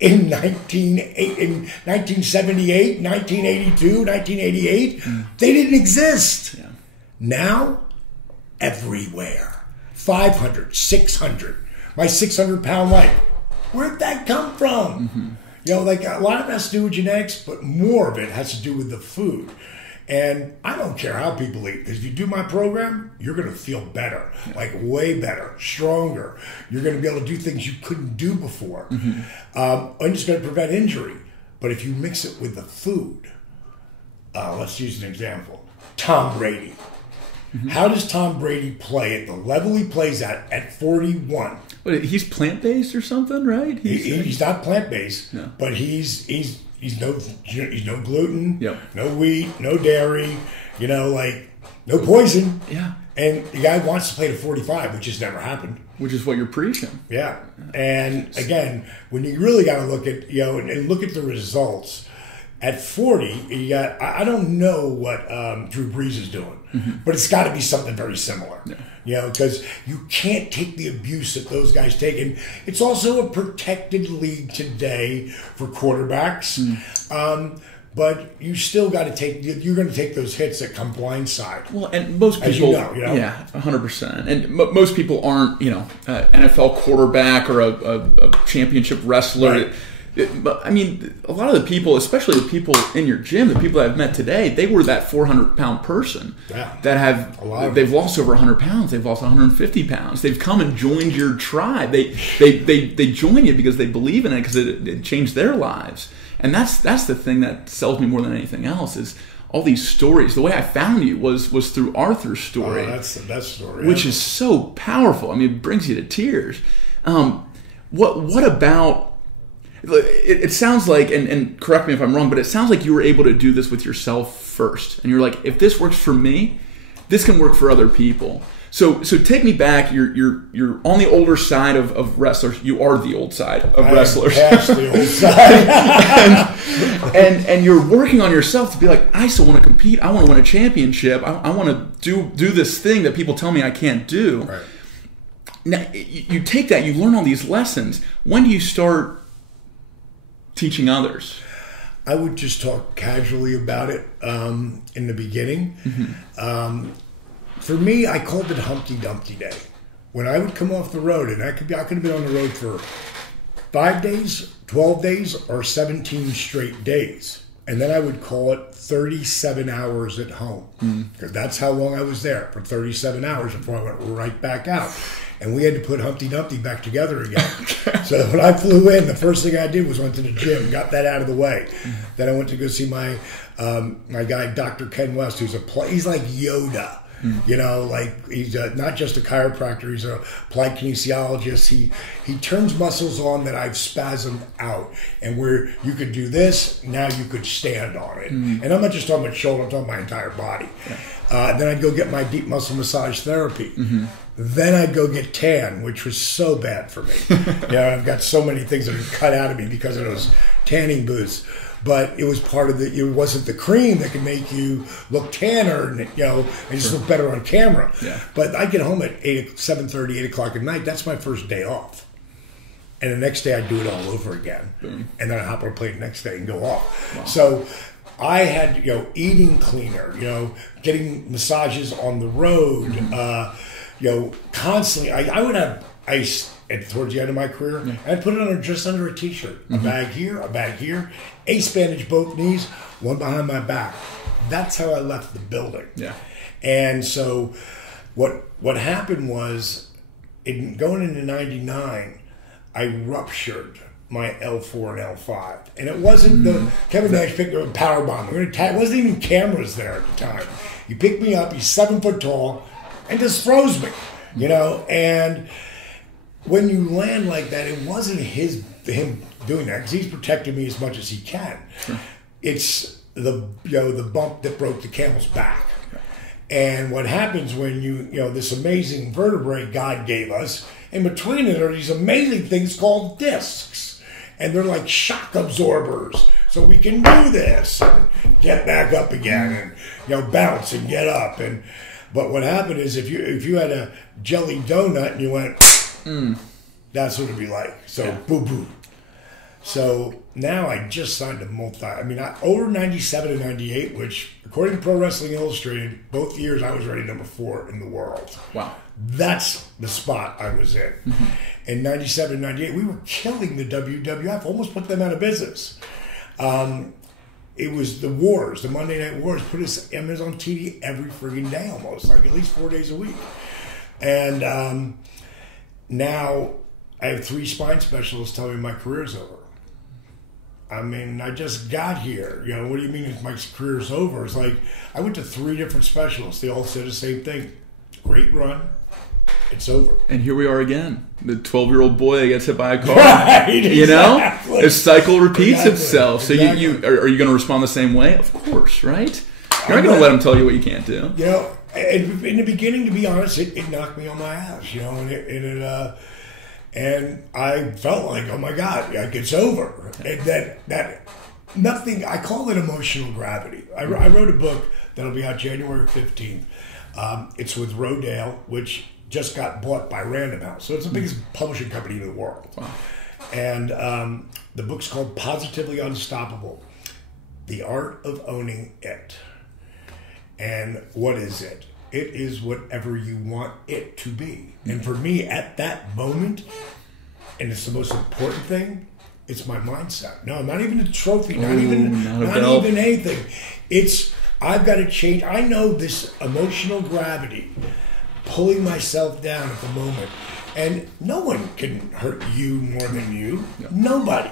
in 1978, 1982, 1988. They didn't exist. Yeah. Now, everywhere. 500, 600. My 600-pound life. Where'd that come from? A lot of it has to do with genetics, but more of it has to do with the food. And I don't care how people eat, because if you do my program, you're going to feel better, like way better, stronger. You're going to be able to do things you couldn't do before. And it's going to prevent injury. But if you mix it with the food, let's use an example. Tom Brady. How does Tom Brady play at the level he plays at 41? But he's plant-based or something, right? He's not plant-based, but he's no gluten, no wheat, no dairy, no poison. Yeah. And the guy wants to play to 45, which has never happened. Which is what you're preaching. Yeah. And again, when you really got to look at, and look at the results, at 40, you got, I don't know what Drew Brees is doing, but it's got to be something very similar. Because you can't take the abuse that those guys take. And it's also a protected league today for quarterbacks. But you still got to take. You're going to take those hits that come blindside. Well, and most people, as you know, yeah, 100%. And most people aren't, NFL quarterback or a championship wrestler. Right. But I mean, a lot of the people, especially the people in your gym, the people that I've met today, they were that 400-pound person that they've lost over 100 pounds. They've lost 150 pounds. They've come and joined your tribe. They join you because they believe in it, because it changed their lives. And that's the thing that sells me more than anything else is all these stories. The way I found you was through Arthur's story. Oh, that's the best story. Which is so powerful. I mean, it brings you to tears. What about... It sounds like, and correct me if I'm wrong, but it sounds like you were able to do this with yourself first. And you're like, if this works for me, this can work for other people. So take me back. You're on the older side of wrestlers. You are the old side of wrestlers. Past the old side. and you're working on yourself to be like, I still want to compete. I want to win a championship. I want to do this thing that people tell me I can't do. Right. Now, you take that, you learn all these lessons. When do you start teaching others? I would just talk casually about it in the beginning. Mm-hmm. For me, I called it Humpty Dumpty Day. When I would come off the road, and I could have been on the road for 5 days, 12 days, or 17 straight days. And then I would call it 37 hours at home. Because that's how long I was there, for 37 hours before I went right back out. And we had to put Humpty Dumpty back together again. So when I flew in, the first thing I did was went to the gym, got that out of the way. Then I went to go see my guy, Dr. Ken West, who's he's like Yoda. Like he's not just a chiropractor, he's a applied kinesiologist. He turns muscles on that I've spasmed out. And where you could do this, now you could stand on it. And I'm not just talking about shoulder, I'm talking about my entire body. Then I'd go get my deep muscle massage therapy. Then I'd go get tan, which was so bad for me. I've got so many things that are cut out of me because of those tanning booths. But it was part of it wasn't the cream that could make you look tanner and just look better on camera. Yeah. But I'd get home at 7:30, 8 o'clock at night. That's my first day off. And the next day I'd do it all over again. Boom. And then I'd hop on a plane the next day and go off. Wow. So I had, eating cleaner, getting massages on the road, constantly. I would have ice towards the end of my career. Yeah. I'd put it on just under a T-shirt. A bag here, ace bandage both knees, one behind my back. That's how I left the building. Yeah. And so what happened was, going into 99, I ruptured my L4 and L5. And it wasn't the Kevin Nash picked up a power bomb. It wasn't even cameras there at the time. He picked me up, he's 7 foot tall, and just throws me, and when you land like that, it wasn't him doing that, because he's protecting me as much as he can. Sure. It's the bump that broke the camel's back. And what happens when this amazing vertebrae God gave us, in between it are these amazing things called discs. And they're like shock absorbers. So we can do this and get back up again and bounce and get up. But what happened is if you had a jelly donut and you went, that's what it'd be like. So boo boo. So now I just signed over 97 and 98, which according to Pro Wrestling Illustrated, both years I was rated number 4 in the world. Wow. That's the spot I was in. In 97 and 98, we were killing the WWF, almost put them out of business. It was the Wars, the Monday Night Wars, put us on TV every friggin' day almost, like at least 4 days a week. And now I have 3 spine specialists telling me my career's over. I just got here. What do you mean my career's over? It's like, I went to 3 different specialists. They all said the same thing. Great run. It's over. And here we are again. The 12-year-old boy that gets hit by a car. Right, exactly. The cycle repeats itself. So you are you going to respond the same way? Of course, right? You're not going to let them tell you what you can't do. In the beginning, to be honest, it knocked me on my ass. And I felt like, oh my God, it's over. And that nothing. I call it emotional gravity. I wrote a book that'll be out January 15th. It's with Rodale, which just got bought by Random House. So it's the biggest publishing company in the world. Wow. And the book's called Positively Unstoppable. The art of owning it. And what is it? It is whatever you want it to be. And for me, at that moment, and it's the most important thing, it's my mindset. No, not even a trophy, not even anything. It's, I've got to change. I know this emotional gravity pulling myself down at the moment. And no one can hurt you more than you. No. Nobody.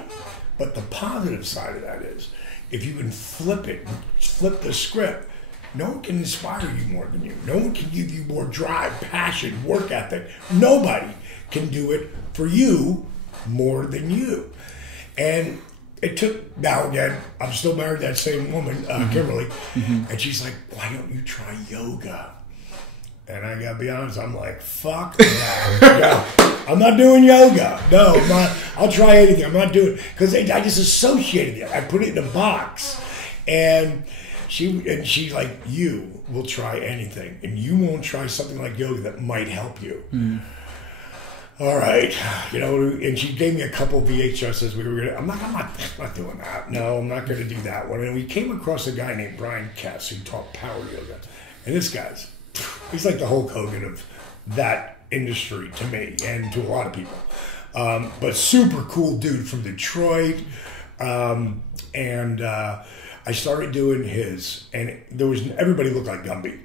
But the positive side of that is, if you can flip it, flip the script, no one can inspire you more than you. No one can give you more drive, passion, work ethic. Nobody can do it for you more than you. And it took, now again, I'm still married to that same woman, Kimberly, and she's like, why don't you try yoga? And I gotta be honest, I'm like, fuck that. No, I'm not doing yoga. No, I'm not. I'll try anything. I'm not doing it. Because I just associated it. I put it in a box. And she's like, you will try anything. And you won't try something like yoga that might help you. All right. You know, and she gave me a couple VHSs. I'm not doing that. No, I'm not going to do that one. And we came across a guy named Brian Kess who taught power yoga. And this guy's, he's like the Hulk Hogan of that industry to me and to a lot of people. But super cool dude from Detroit. I started doing his, and everybody looked like Gumby.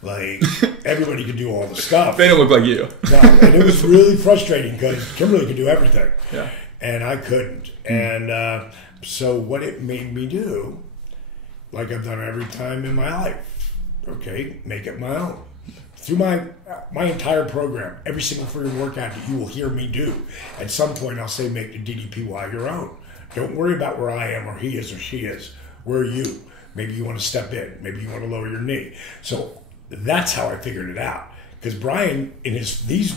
Like, everybody could do all the stuff. They don't look like you. No, and it was really frustrating because Kimberly could do everything. Yeah. And I couldn't. And so what it made me do, like I've done every time in my life, okay, make it my own. Through my entire program, every single freaking workout that you will hear me do, at some point I'll say make the DDPY your own. Don't worry about where I am or he is or she is. Where are you? Maybe you want to step in. Maybe you want to lower your knee. So that's how I figured it out. Because Brian, in these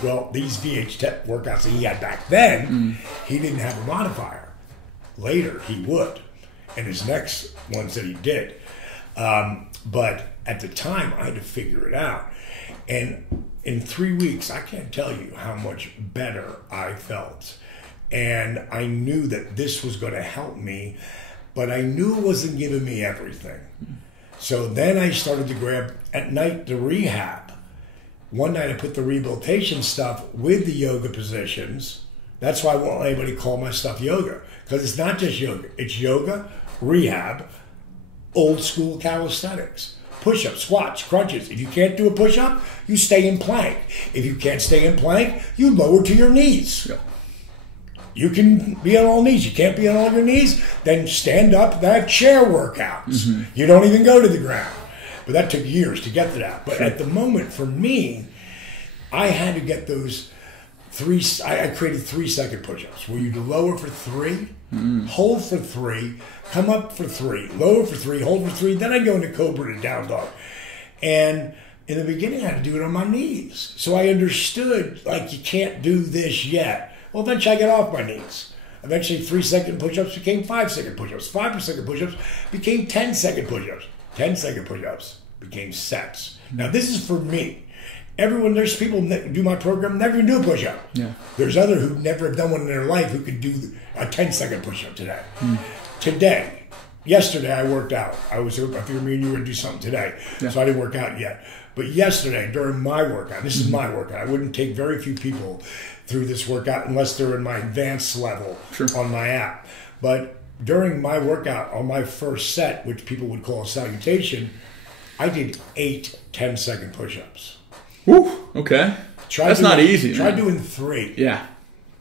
VH workouts that he had back then, he didn't have a modifier. Later, he would. And his next ones that he did. But at the time, I had to figure it out. And in 3 weeks, I can't tell you how much better I felt. And I knew that this was going to help me, but I knew it wasn't giving me everything. So then I started to grab, at night, the rehab. One night I put the rehabilitation stuff with the yoga positions. That's why I won't let anybody call my stuff yoga. Because it's not just yoga. It's yoga, rehab, old school calisthenics. Push-ups, squats, crunches. If you can't do a push-up, you stay in plank. If you can't stay in plank, you lower to your knees. Yeah. You can be on all knees. You can't be on all your knees, then stand up. That chair workouts. You don't even go to the ground. But that took years to get to that. But at the moment, for me, I had to get those I created 3-second push-ups where you lower for 3, hold for 3, come up for 3, lower for 3, hold for 3. Then I go into Cobra to down dog. And in the beginning, I had to do it on my knees. So I understood, like, you can't do this yet. Well, eventually I got off my knees. Eventually 3-second push-ups became 5-second push-ups. 5-second push-ups became 10-second push-ups. 10-second push-ups became sets. Now, this is for me. There's people that do my program never even do a push-up. Yeah. There's others who never have done one in their life who could do a 10-second push-up today. Yesterday I worked out. I figured me and you were going to do something today. Yeah. So I didn't work out yet. But yesterday, during my workout, this is my workout. I wouldn't take very few people through this workout unless they're in my advanced level on my app. But during my workout, on my first set, which people would call a salutation, I did 8 10-second push-ups. Woo, okay. That's not easy. Try doing 3. Yeah.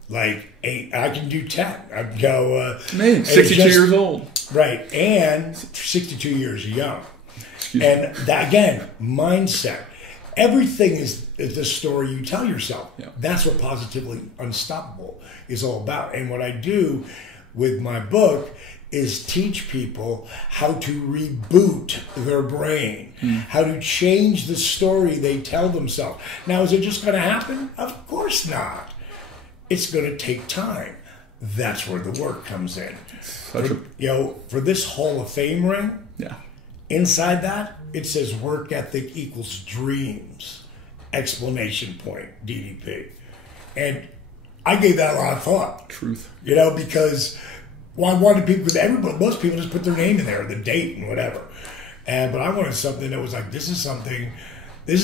Like 8. I can do 10. I can go... Man, 62 years old. Right. And 62 years young. And that, again, mindset. Everything is the story you tell yourself. Yeah. That's what Positively Unstoppable is all about. And what I do with my book is teach people how to reboot their brain, how to change the story they tell themselves. Now, is it just going to happen? Of course not. It's going to take time. That's where the work comes in. For this Hall of Fame ring, inside that, it says work ethic equals dreams, exclamation point, DDP. And I gave that a lot of thought. Truth. Because Well, I wanted people, because most people just put their name in there, the date and whatever. But I wanted something that was like, this is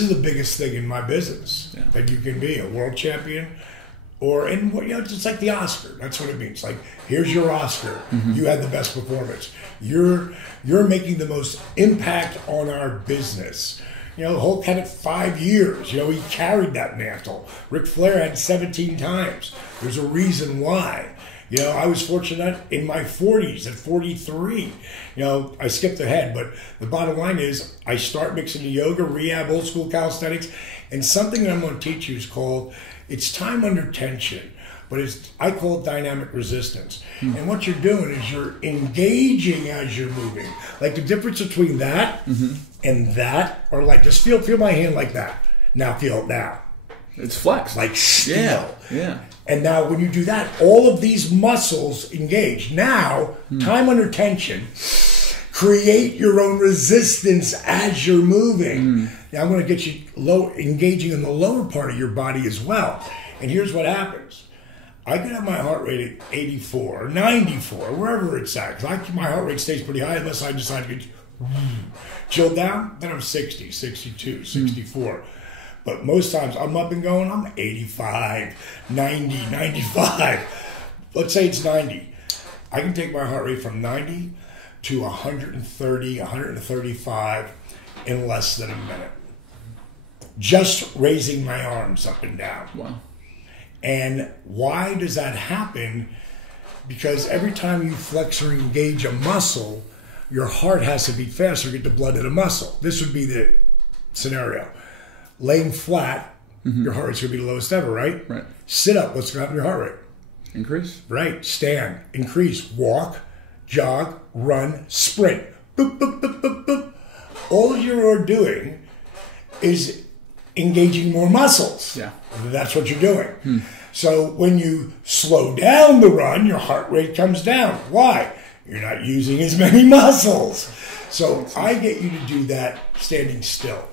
the biggest thing in my business that you can be, a world champion. Just like the Oscar. That's what it means. Like, here's your Oscar. You had the best performance. You're making the most impact on our business. Hulk had it 5 years. He carried that mantle. Ric Flair had 17 times. There's a reason why. I was fortunate in my 40s, at 43. I skipped ahead, but the bottom line is I start mixing the yoga, rehab, old school calisthenics, and something that I'm going to teach you is called, it's time under tension, but I call it dynamic resistance. And what you're doing is you're engaging as you're moving. Like the difference between that and that, or like just feel my hand like that. Now feel it now. It's flex. Like still. Yeah. And now when you do that, all of these muscles engage. Now, time under tension, create your own resistance as you're moving. Now I'm going to get you engaging in the lower part of your body as well. And here's what happens. I can have my heart rate at 84 or 94, wherever it's at. Because my heart rate stays pretty high unless I decide to get chilled down. Then I'm 60, 62, 64. But most times I'm up and going, I'm 85, 90, 95. Let's say it's 90. I can take my heart rate from 90 to 130, 135 in less than a minute. Just raising my arms up and down. Wow. And why does that happen? Because every time you flex or engage a muscle, your heart has to beat faster to get the blood to the muscle. This would be the scenario. Laying flat, your heart rate's going to be the lowest ever, right? Right. Sit up, what's going to happen to your heart rate? Increase. Right. Stand, increase, walk, jog, run, sprint. Boop, boop, boop, boop, boop. All you're doing is engaging more muscles. Yeah. That's what you're doing. So when you slow down the run, your heart rate comes down. Why? You're not using as many muscles. So I get you to do that standing still.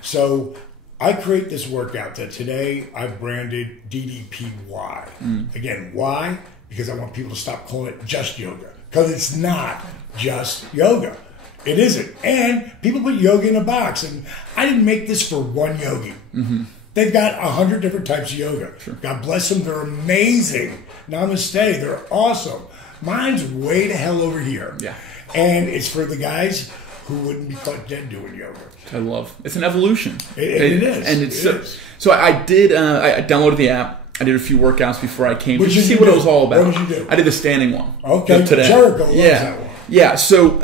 So I create this workout that today I've branded DDPY. Again, why? Because I want people to stop calling it just yoga. Because it's not just yoga. It isn't. And people put yoga in a box. And I didn't make this for one yogi. They've got 100 different types of yoga. Sure. God bless them. They're amazing. Namaste. They're awesome. Mine's way to hell over here. Yeah. And it's for the guys who wouldn't be caught dead doing yoga. I love. It's an evolution. It is. And it's so I did. I downloaded the app. I did a few workouts before I came to see what it was all about. What did you do? I did the standing one. Okay. Today. Jericho loves that one. Yeah. So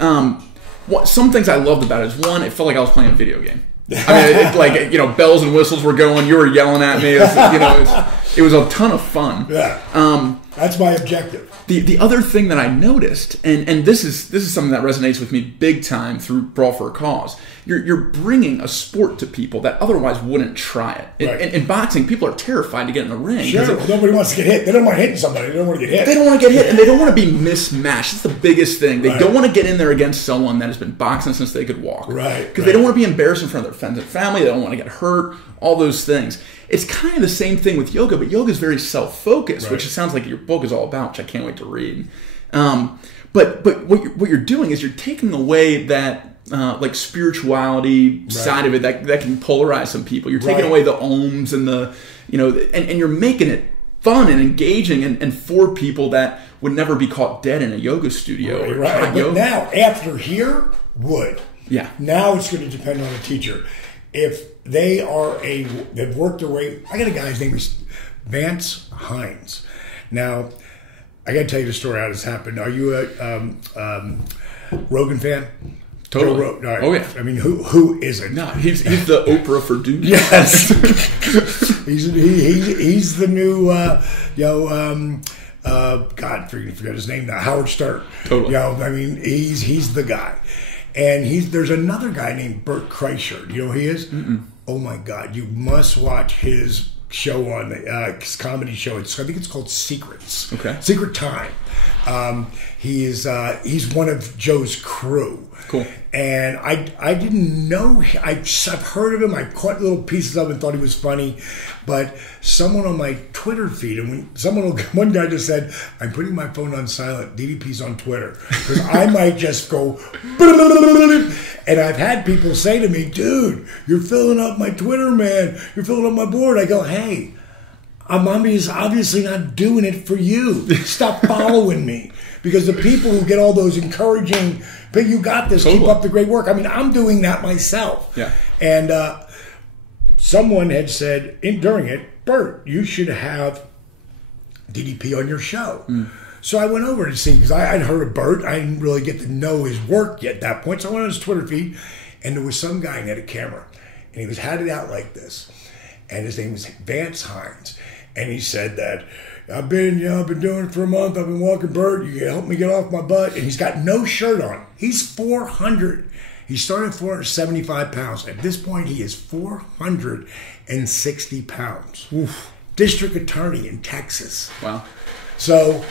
some things I loved about it is, one, it felt like I was playing a video game. I mean, bells and whistles were going. You were yelling at me. It was a ton of fun. Yeah. That's my objective. The other thing that I noticed, and this is something that resonates with me big time through Brawl for a Cause, you're bringing a sport to people that otherwise wouldn't try it. Right. In boxing, people are terrified to get in the ring. Sure, nobody wants to get hit. They don't want hitting somebody. They don't want to get hit. They don't want to get hit, and they don't want to be mismatched. That's the biggest thing. They don't want to get in there against someone that has been boxing since they could walk. Right. Because they don't want to be embarrassed in front of their friends and family. They don't want to get hurt. All those things. It's kind of the same thing with yoga, but yoga is very self-focused, which it sounds like your book is all about, which I can't wait to read. But what you're doing is you're taking away that like spirituality side of it that can polarize some people. You're taking away the ohms and the and you're making it fun and engaging and for people that would never be caught dead in a yoga studio. Right. But now after here would. Yeah. Now it's going to depend on the teacher. If they've worked their way. I got a guy, his name is Vance Hines. Now, I got to tell you the story how this happened. Are you a Rogan fan? Totally. Right. Oh yeah. I mean, who isn't? No, he's the Oprah for dudes. Yes. he's the new God, forget his name now. Howard Stern. Totally. I mean, he's the guy. And there's another guy named Bert Kreischer. Do you know who he is? Mm-mm. Oh my God! You must watch his show on his comedy show. I think it's called Secrets. Okay. Secret Time. He's one of Joe's crew. Cool. And I didn't know. I've heard of him. I caught little pieces of him and thought he was funny. But someone on my Twitter feed, and one guy just said, "I'm putting my phone on silent. DDP's on Twitter because I might just go." And I've had people say to me, "Dude, you're filling up my Twitter, man. You're filling up my board." I go, "Hey, I'm obviously not doing it for you. Stop following me." Because the people who get all those encouraging, "But you got this, keep up the great work." I mean, I'm doing that myself. Yeah. And someone had said during it, "Bert, you should have DDP on your show." So I went over to see, because I'd heard of Bert. I didn't really get to know his work yet at that point. So I went on his Twitter feed, and there was some guy who had a camera. And he had it out like this. And his name was Vance Hines. And he said that, I've been doing it for a month. I've been walking Bert. You can help me get off my butt. And he's got no shirt on. He's 400. He started at 475 pounds. At this point, he is 460 pounds. Oof. District attorney in Texas. Wow. So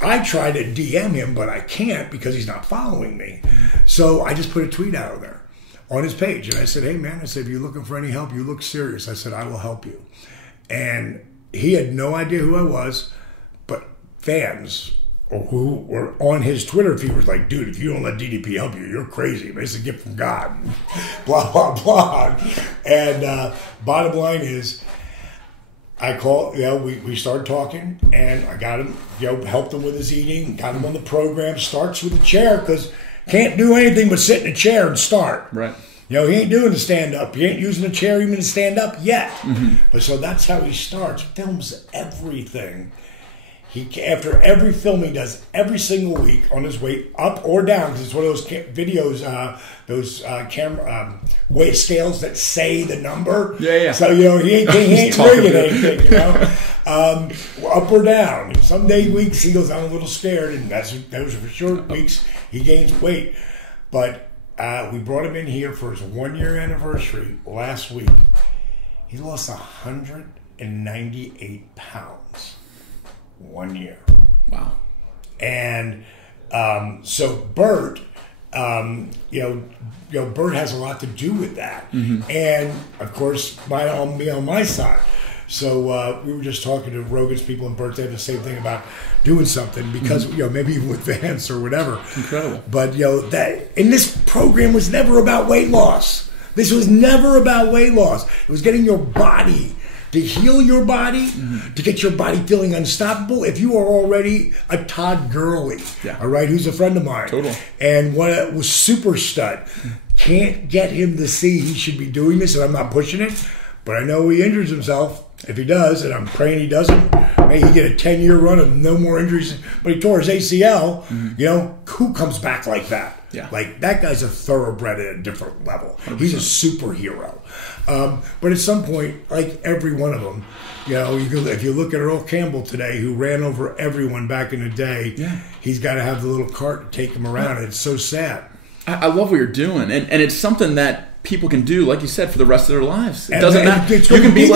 I try to DM him, but I can't because he's not following me. So I just put a tweet out there on his page. And I said, "Hey, man," I said, "if you're looking for any help, you look serious." I said, "I will help you." And he had no idea who I was, but fans who were on his Twitter feed was like, "Dude, if you don't let DDP help you, you're crazy. It's a gift from God." Blah, blah, blah. And bottom line is, I called, we started talking, and I got him, helped him with his eating, got him on the program. Starts with a chair, because can't do anything but sit in a chair and start. Right. He ain't doing the stand-up. He ain't using a chair even to stand up yet. But so that's how he starts. Films everything. After every film he does every single week on his way up or down, because it's one of those videos, those camera weight scales that say the number. Yeah. So he ain't rigging anything. Up or down. And some weeks he goes, "I'm a little scared," and those are for short weeks. He gains weight, but. We brought him in here for his 1-year anniversary last week. He lost 198 pounds 1 year. Wow. And so Bert, Bert has a lot to do with that. And of course, me on my side. So we were just talking to Rogan's people, and Bert, they have the same thing about doing something because maybe even with Vance or whatever. Incredible. But this program was never about weight loss. This was never about weight loss. It was getting your body to heal your body, to get your body feeling unstoppable. If you are already a Todd Gurley, all right, who's a friend of mine, and what was super stud, can't get him to see he should be doing this, and I'm not pushing it, but I know he injures himself. If he does, and I'm praying he doesn't, maybe he get a 10-year run of no more injuries. But he tore his ACL. Who comes back like that? Yeah. Like, that guy's a thoroughbred at a different level. 100%. He's a superhero. But at some point, like every one of them, if you look at Earl Campbell today, who ran over everyone back in the day, he's got to have the little cart to take him around. It's so sad. I love what you're doing, and it's something that people can do, like you said, for the rest of their lives. It doesn't matter. You can be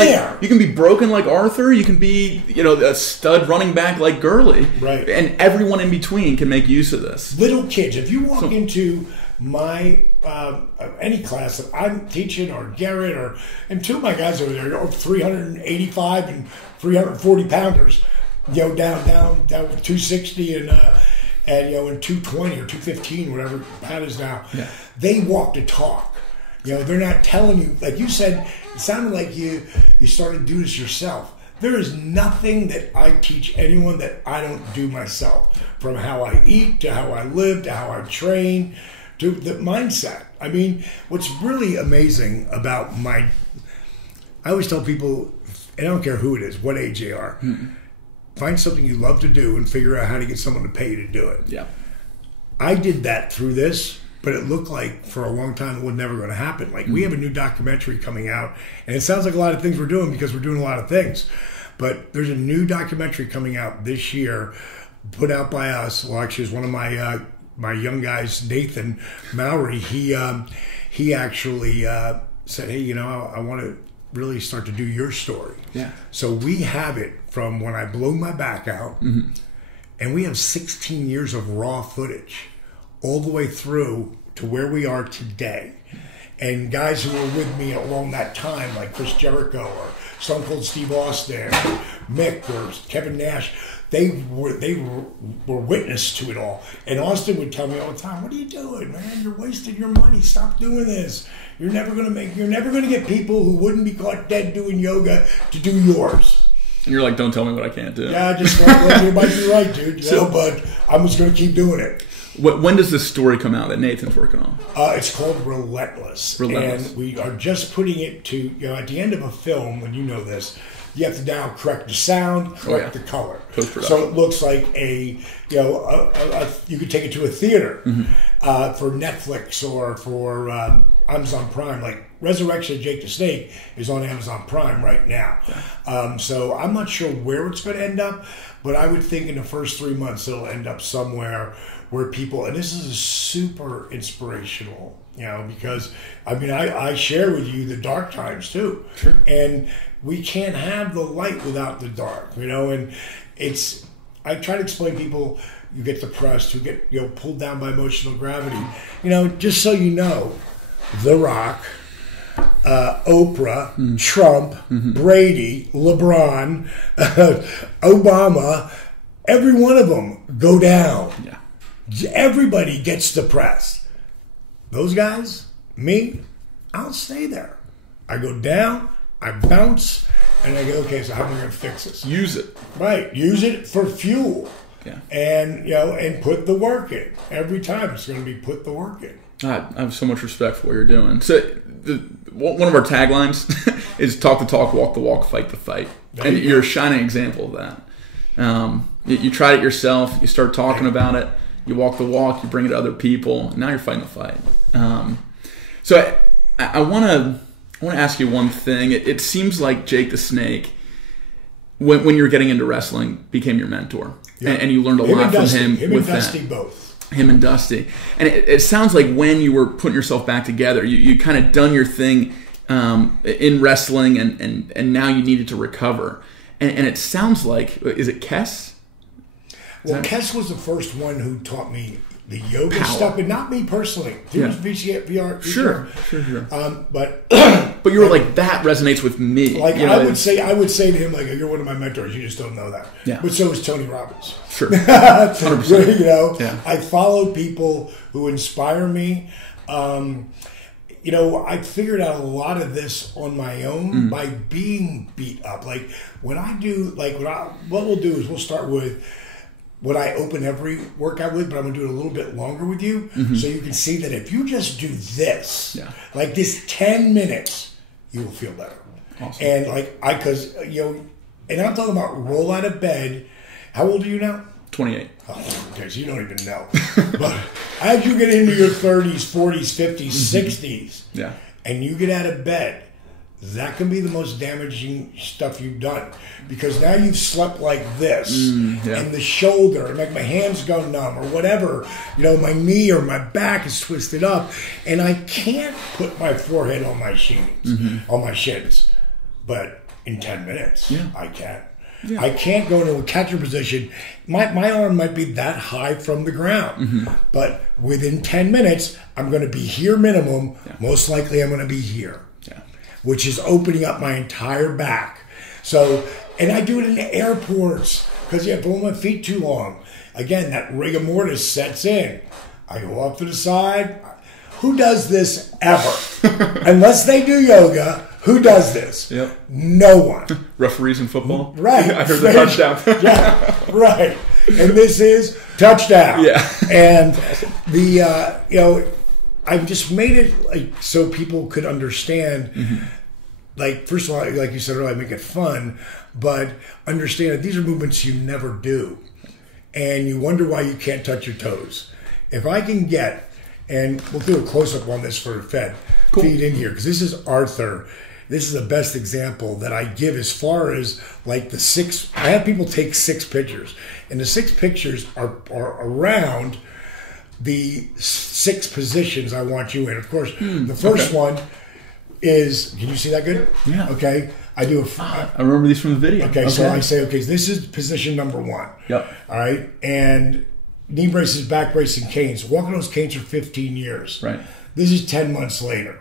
you can be broken like Arthur. You can be, a stud running back like Gurley. Right. And everyone in between can make use of this. Little kids, if you walk into my any class that I'm teaching, or Garrett, and two of my guys over there are 385 and 340 pounders, down 260 and 220 or 215, whatever Pat is now. Yeah. They walk the talk. They're not telling you, like you said, it sounded like you started to do this yourself. There is nothing that I teach anyone that I don't do myself, from how I eat, to how I live, to how I train, to the mindset. I mean, what's really amazing about I always tell people, and I don't care who it is, what age they are, find something you love to do and figure out how to get someone to pay you to do it. Yeah. I did that through this. But it looked like for a long time it was never going to happen. Like, we have a new documentary coming out, and it sounds like a lot of things we're doing because we're doing a lot of things. But there's a new documentary coming out this year, put out by us. Well, actually, it's one of my young guys, Nathan Mowry. He actually said, "Hey, I want to really start to do your story." Yeah. So we have it from when I blew my back out. And we have 16 years of raw footage all the way through to where we are today. And guys who were with me along that time, like Chris Jericho or Stone Cold Steve Austin, or Mick or Kevin Nash, they were witness to it all. And Austin would tell me all the time, "What are you doing, man? You're wasting your money. Stop doing this. You're never gonna get people who wouldn't be caught dead doing yoga to do yours." And you're like, "Don't tell me what I can't do." Yeah, just like, you might be right, dude. But I'm just gonna keep doing it. When does this story come out that Nathan's working on? It's called Relentless. And we are just putting it to, at the end of a film, when you know this, you have to now correct the sound, correct the color. So it looks like you could take it to a theater for Netflix or for Amazon Prime. Like Resurrection of Jake the Snake is on Amazon Prime right now. So I'm not sure where it's going to end up, but I would think in the first 3 months it'll end up somewhere where people, and this is super inspirational, because I share with you the dark times too. Sure. And we can't have the light without the dark, and I try to explain to people, you get depressed, you get pulled down by emotional gravity, just so you know, The Rock, Oprah, Trump, Brady, LeBron, Obama, every one of them go down. Yeah. Everybody gets depressed. Those guys, me, I'll stay there. I go down, I bounce, and I go, okay, so how am I going to fix this? Use it. Right. Use it for fuel. Yeah. And, and put the work in. Every time it's going to be put the work in. I have so much respect for what you're doing. So one of our taglines is talk the talk, walk the walk, fight the fight. And you're a shining example of that. You tried it yourself. You start talking about it. You walk the walk. You bring it to other people. And now you're fighting the fight. So I want to ask you one thing. It seems like Jake the Snake, when you were getting into wrestling, became your mentor. Yeah. And you learned a lot from him. Him and Dusty both. Him and Dusty. And it sounds like when you were putting yourself back together, you kind of done your thing in wrestling, and now you needed to recover. And it sounds like, is it Kess? Well, Kess was the first one who taught me the yoga stuff, but not me personally. He was VR. Sure. But you were like, that resonates with me. Like I would say to him, like, you're one of my mentors. You just don't know that. Yeah. But so is Tony Robbins. Sure. 100%. Yeah. I follow people who inspire me. I figured out a lot of this on my own by being beat up. Like when I do, what we'll do is we'll start with what I open every workout with, but I'm going to do it a little bit longer with you, so you can see that if you just do this, like this 10 minutes, you will feel better. Awesome. And and I'm talking about roll out of bed. How old are you now? 28. Oh, okay, so you don't even know. But as you get into your 30s, 40s, 50s, 60s, and you get out of bed, that can be the most damaging stuff you've done, because now you've slept like this, and the shoulder, and like my hands go numb or whatever, my knee or my back is twisted up, and I can't put my forehead on my shins, but in 10 minutes, I can. Yeah. I can't go into a catcher position. My arm might be that high from the ground, but within 10 minutes, I'm going to be here minimum. Most likely, I'm going to be here. Which is opening up my entire back. So, and I do it in the airports because you have to hold my feet too long. Again, that rigor mortis sets in. I go off to the side. Who does this ever? Unless they do yoga, who does this? Yep. No one. Referees in football? Right. I heard the touchdown. Yeah, right. And this is touchdown. Yeah. And I've just made it so people could understand. Like, first of all, like you said earlier, I make it fun, but understand that these are movements you never do, and you wonder why you can't touch your toes. If I can get, and we'll do a close up on this for feed in here, because this is Arthur. This is the best example that I give as far as like the 6. I have people take 6 pictures, and the 6 pictures are around the 6 positions I want you in. Of course, the first one is, can you see that good? Yeah. Okay. I do I remember these from the video. Okay, so I say, okay, this is position number 1. Yep. All right, and knee braces, back brace, and canes. Walking those canes for 15 years. Right. This is 10 months later.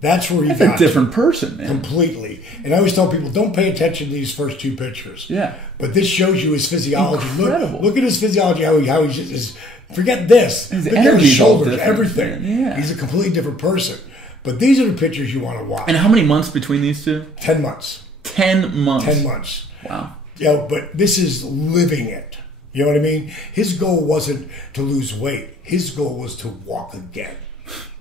That's where That's a different person, man. Completely. And I always tell people, don't pay attention to these first 2 pictures. Yeah. But this shows you his physiology. Incredible. Look at his physiology, how he just forget this. His Look at his shoulders, different, everything. Man. Yeah. He's a completely different person. But these are the pictures you want to watch. And how many months between these two? 10 months. 10 months. 10 months. Wow. But this is living it. You know what I mean? His goal wasn't to lose weight. His goal was to walk again.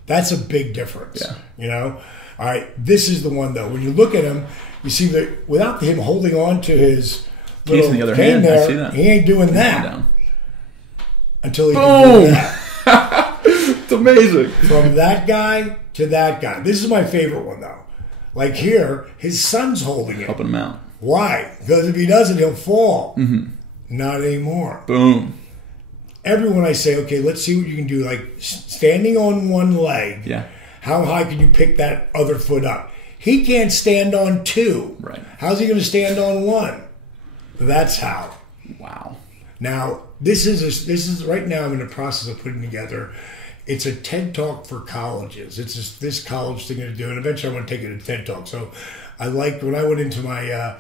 That's a big difference. Yeah. You know? All right, this is the one, though. When you look at him, you see that without him holding on to his little on the other cane hand, there, I see that. he ain't doing that until he can Boom! do that. It's amazing. From that guy to that guy. This is my favorite one, though. Like here, his son's holding it. Helping him out. Why? Because if he doesn't, he'll fall. Mm-hmm. Not anymore. Boom. Everyone I say, okay, let's see what you can do. Like standing on one leg. Yeah. How high can you pick that other foot up? He can't stand on 2. Right. How's he going to stand on 1? That's how. Wow. Now, this is right now I'm in the process of putting together. It's a TED Talk for colleges. It's just this college thing to do, and eventually I want to take it to TED Talk. So I liked when I went into my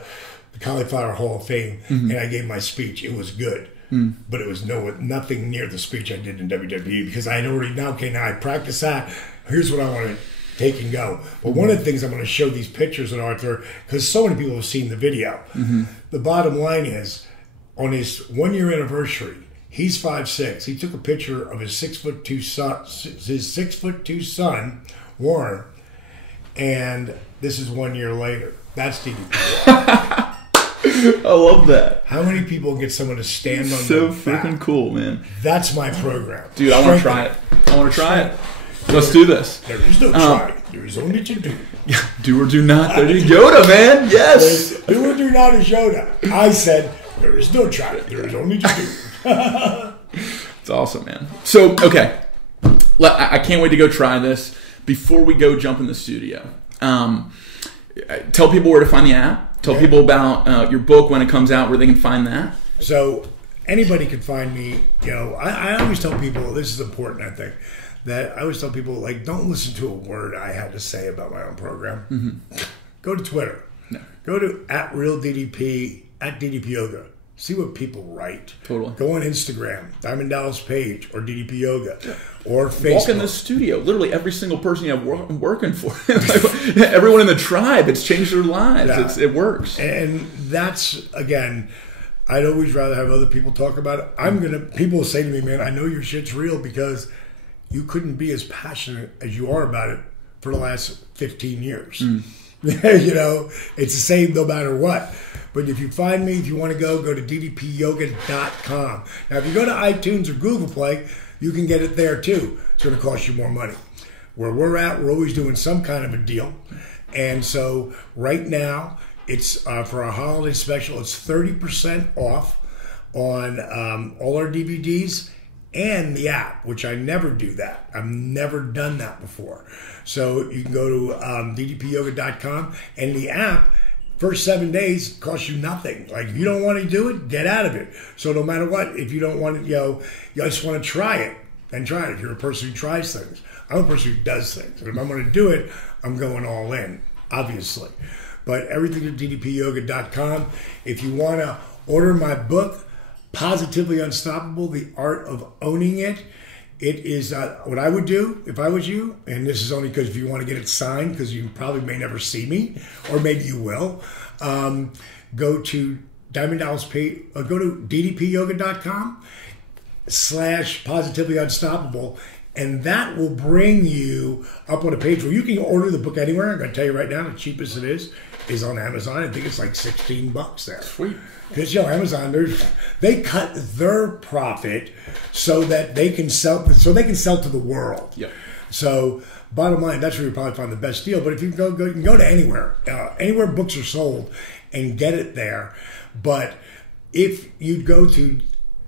the Cauliflower Hall of Fame and I gave my speech. It was good. But it was nothing near the speech I did in WWE because I had already now I practiced that. Here's what I want to take and go. But one of the things I'm going to show these pictures at Arthur, because so many people have seen the video. The bottom line is, on his 1-year anniversary, he's 5'6". He took a picture of his 6'2" son, Warren, and this is 1 year later. That's DDP. I love that. How many people get someone to stand on so their back? freaking cool, man. That's my program. Dude, I want to try it. I want to try it. Let's do this. There is no try. There is only to do. Do or do not. There is Yoda, man. Yes. Do or do not is Yoda. I said, there is no try. There is only to do. It's awesome, man. So, okay. I can't wait to go try this. Before we go jump in the studio, tell people where to find the app. Tell people about your book when it comes out, where they can find that. So anybody can find me. You know, I always tell people, this is important, I think, that I always tell people, like, don't listen to a word I had to say about my own program. Go to Twitter. No. Go to @RealDDP, @DDPYoga. See what people write. Totally. Go on Instagram, Diamond Dallas Page, or DDP Yoga, or Facebook. Walk in the studio. Literally every single person you have working for. Like, everyone in the tribe, it's changed their lives. Yeah. It works. And that's, again, I'd always rather have other people talk about it. People will say to me, man, I know your shit's real because you couldn't be as passionate as you are about it for the last 15 years. You know, it's the same no matter what. But if you find me, if you want to go to ddpyoga.com. Now, if you go to iTunes or Google Play, you can get it there too. It's going to cost you more money. Where we're at, we're always doing some kind of a deal. And so right now, it's for our holiday special, it's 30% off on all our DVDs and the app, which I never do that. I've never done that before. So you can go to ddpyoga.com, and the app, first 7 days costs you nothing. Like, if you don't want to do it, get out of it. So no matter what, if you don't want to, you just want to try it, then try it. If you're a person who tries things. I'm a person who does things. And if I'm going to do it, I'm going all in, obviously. But everything at ddpyoga.com. If you want to order my book, Positively Unstoppable, The Art of Owning It, it is what I would do if I was you, and this is only because if you want to get it signed, because you probably may never see me, or maybe you will, go to Diamond Dallas Page, go to ddpyoga.com/Positively Unstoppable, and that will bring you up on a page where you can order the book anywhere. I'm going to tell you right now, the cheapest it is on Amazon. I think it's like $16 there. Sweet. Because, Amazon, they cut their profit so that they can sell to the world. Yep. So, bottom line, that's where you probably find the best deal. But if you you can go to anywhere books are sold, and get it there. But if you go to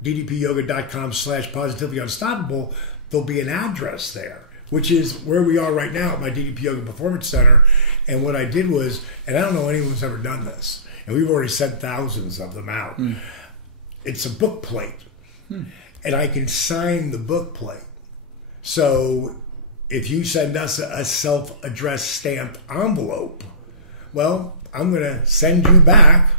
ddpyoga.com/Positively Unstoppable, there'll be an address there which is where we are right now at my DDP Yoga Performance Center. And what I did was, and I don't know anyone's ever done this, and we've already sent thousands of them out. It's a book plate, and I can sign the book plate. So if you send us a self-addressed stamped envelope, well, I'm going to send you back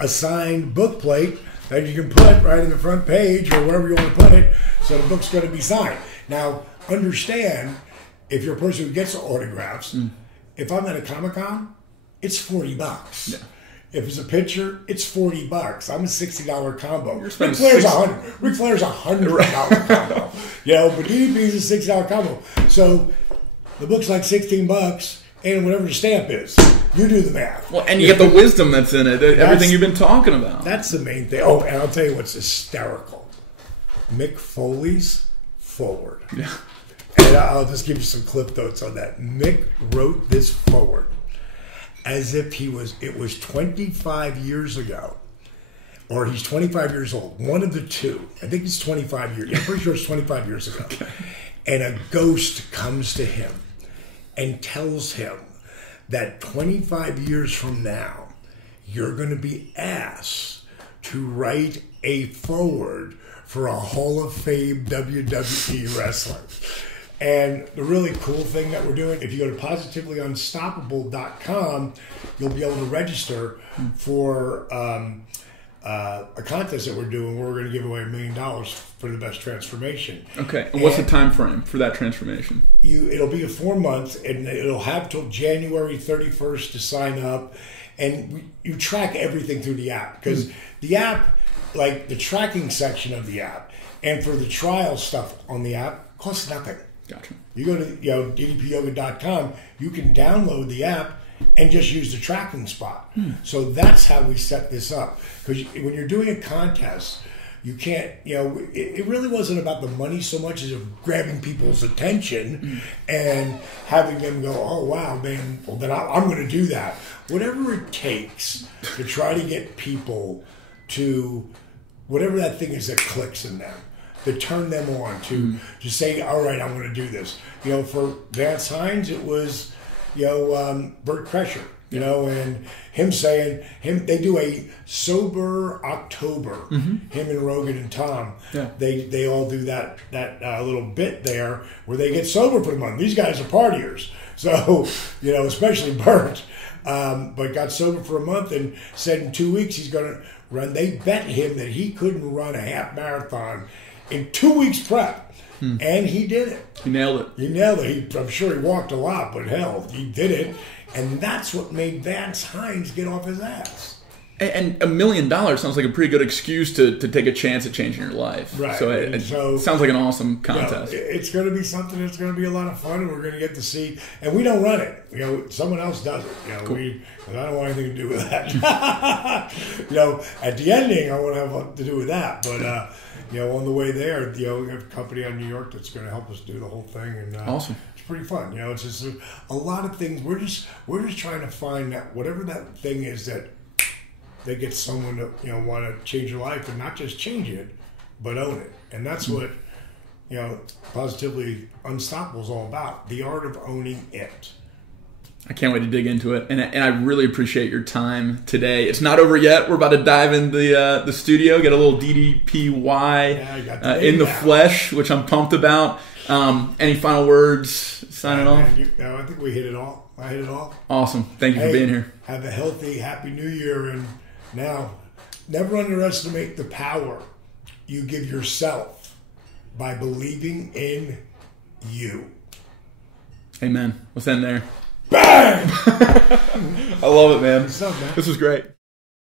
a signed book plate that you can put right in the front page or wherever you want to put it, so the book's going to be signed. Now, understand, if you're a person who gets autographs, if I'm at a Comic-Con, it's $40. Yeah. If it's a picture, it's $40. I'm a $60 combo. Ric Flair's $100. Ric Flair's $100 combo. You know, but DDP's a $60 combo. So the book's like $16, and whatever the stamp is, you do the math. Well, and you get the wisdom that's in it, everything you've been talking about. That's the main thing. Oh, and I'll tell you what's hysterical. Mick Foley's forward. Yeah. And I'll just give you some clip notes on that. Mick wrote this forward as if it was 25 years ago, or he's 25 years old. One of the two. I think it's 25 years. I'm pretty sure it's 25 years ago. Okay. And a ghost comes to him and tells him that 25 years from now, you're going to be asked to write a forward for a Hall of Fame WWE wrestler. And the really cool thing that we're doing, if you go to positivelyunstoppable.com, you'll be able to register for a contest that we're doing where we're going to give away $1 million for the best transformation. Okay. And what's the time frame for that transformation? It'll be a 4 month, and it'll have till January 31st to sign up. And you track everything through the app, because the app, like the tracking section of the app, and for the trial stuff on the app, costs nothing. Gotcha. You go to ddpyoga.com, you can download the app and just use the tracking spot. So that's how we set this up. Because when you're doing a contest, you can't, it really wasn't about the money so much as of grabbing people's attention and having them go, oh, wow, man, well, then I'm going to do that. Whatever it takes to try to get people to whatever that thing is that clicks in them, to turn them on, to say, all right, I'm going to do this. For Vance Hines, it was, Bert Kreischer, and him saying, they do a sober October, him and Rogan and Tom. Yeah. They all do that little bit there where they get sober for the month. These guys are partiers. So, especially Bert, but got sober for a month and said in 2 weeks he's going to run. They bet him that he couldn't run a half marathon in 2 weeks prep, and he did it. He nailed it. I'm sure he walked a lot, but hell, he did it, and that's what made Vance Hines get off his ass. And $1 million sounds like a pretty good excuse to take a chance at changing your life. Right. So it sounds like an awesome contest. It's going to be something that's going to be a lot of fun, and we're going to get to see. And we don't run it. Someone else does it. Cool. I don't want anything to do with that. At the ending, I want to have to do with that. But on the way there, we have a company out of New York that's going to help us do the whole thing. And awesome. It's pretty fun. It's just a lot of things. We're just trying to find that whatever that thing is that they get someone to want to change your life, and not just change it, but own it. And that's what Positively Unstoppable is all about: the art of owning it. I can't wait to dig into it, and I really appreciate your time today. It's not over yet. We're about to dive in the studio, get a little DDPY in the flesh, which I'm pumped about. Any final words? Signing off. I think we hit it all. I hit it all. Awesome. Thank you for being here. Have a healthy, happy New Year, and now never underestimate the power you give yourself by believing in you. Amen. Let's end there. Bang! I love it, man. What's up, man? This was great.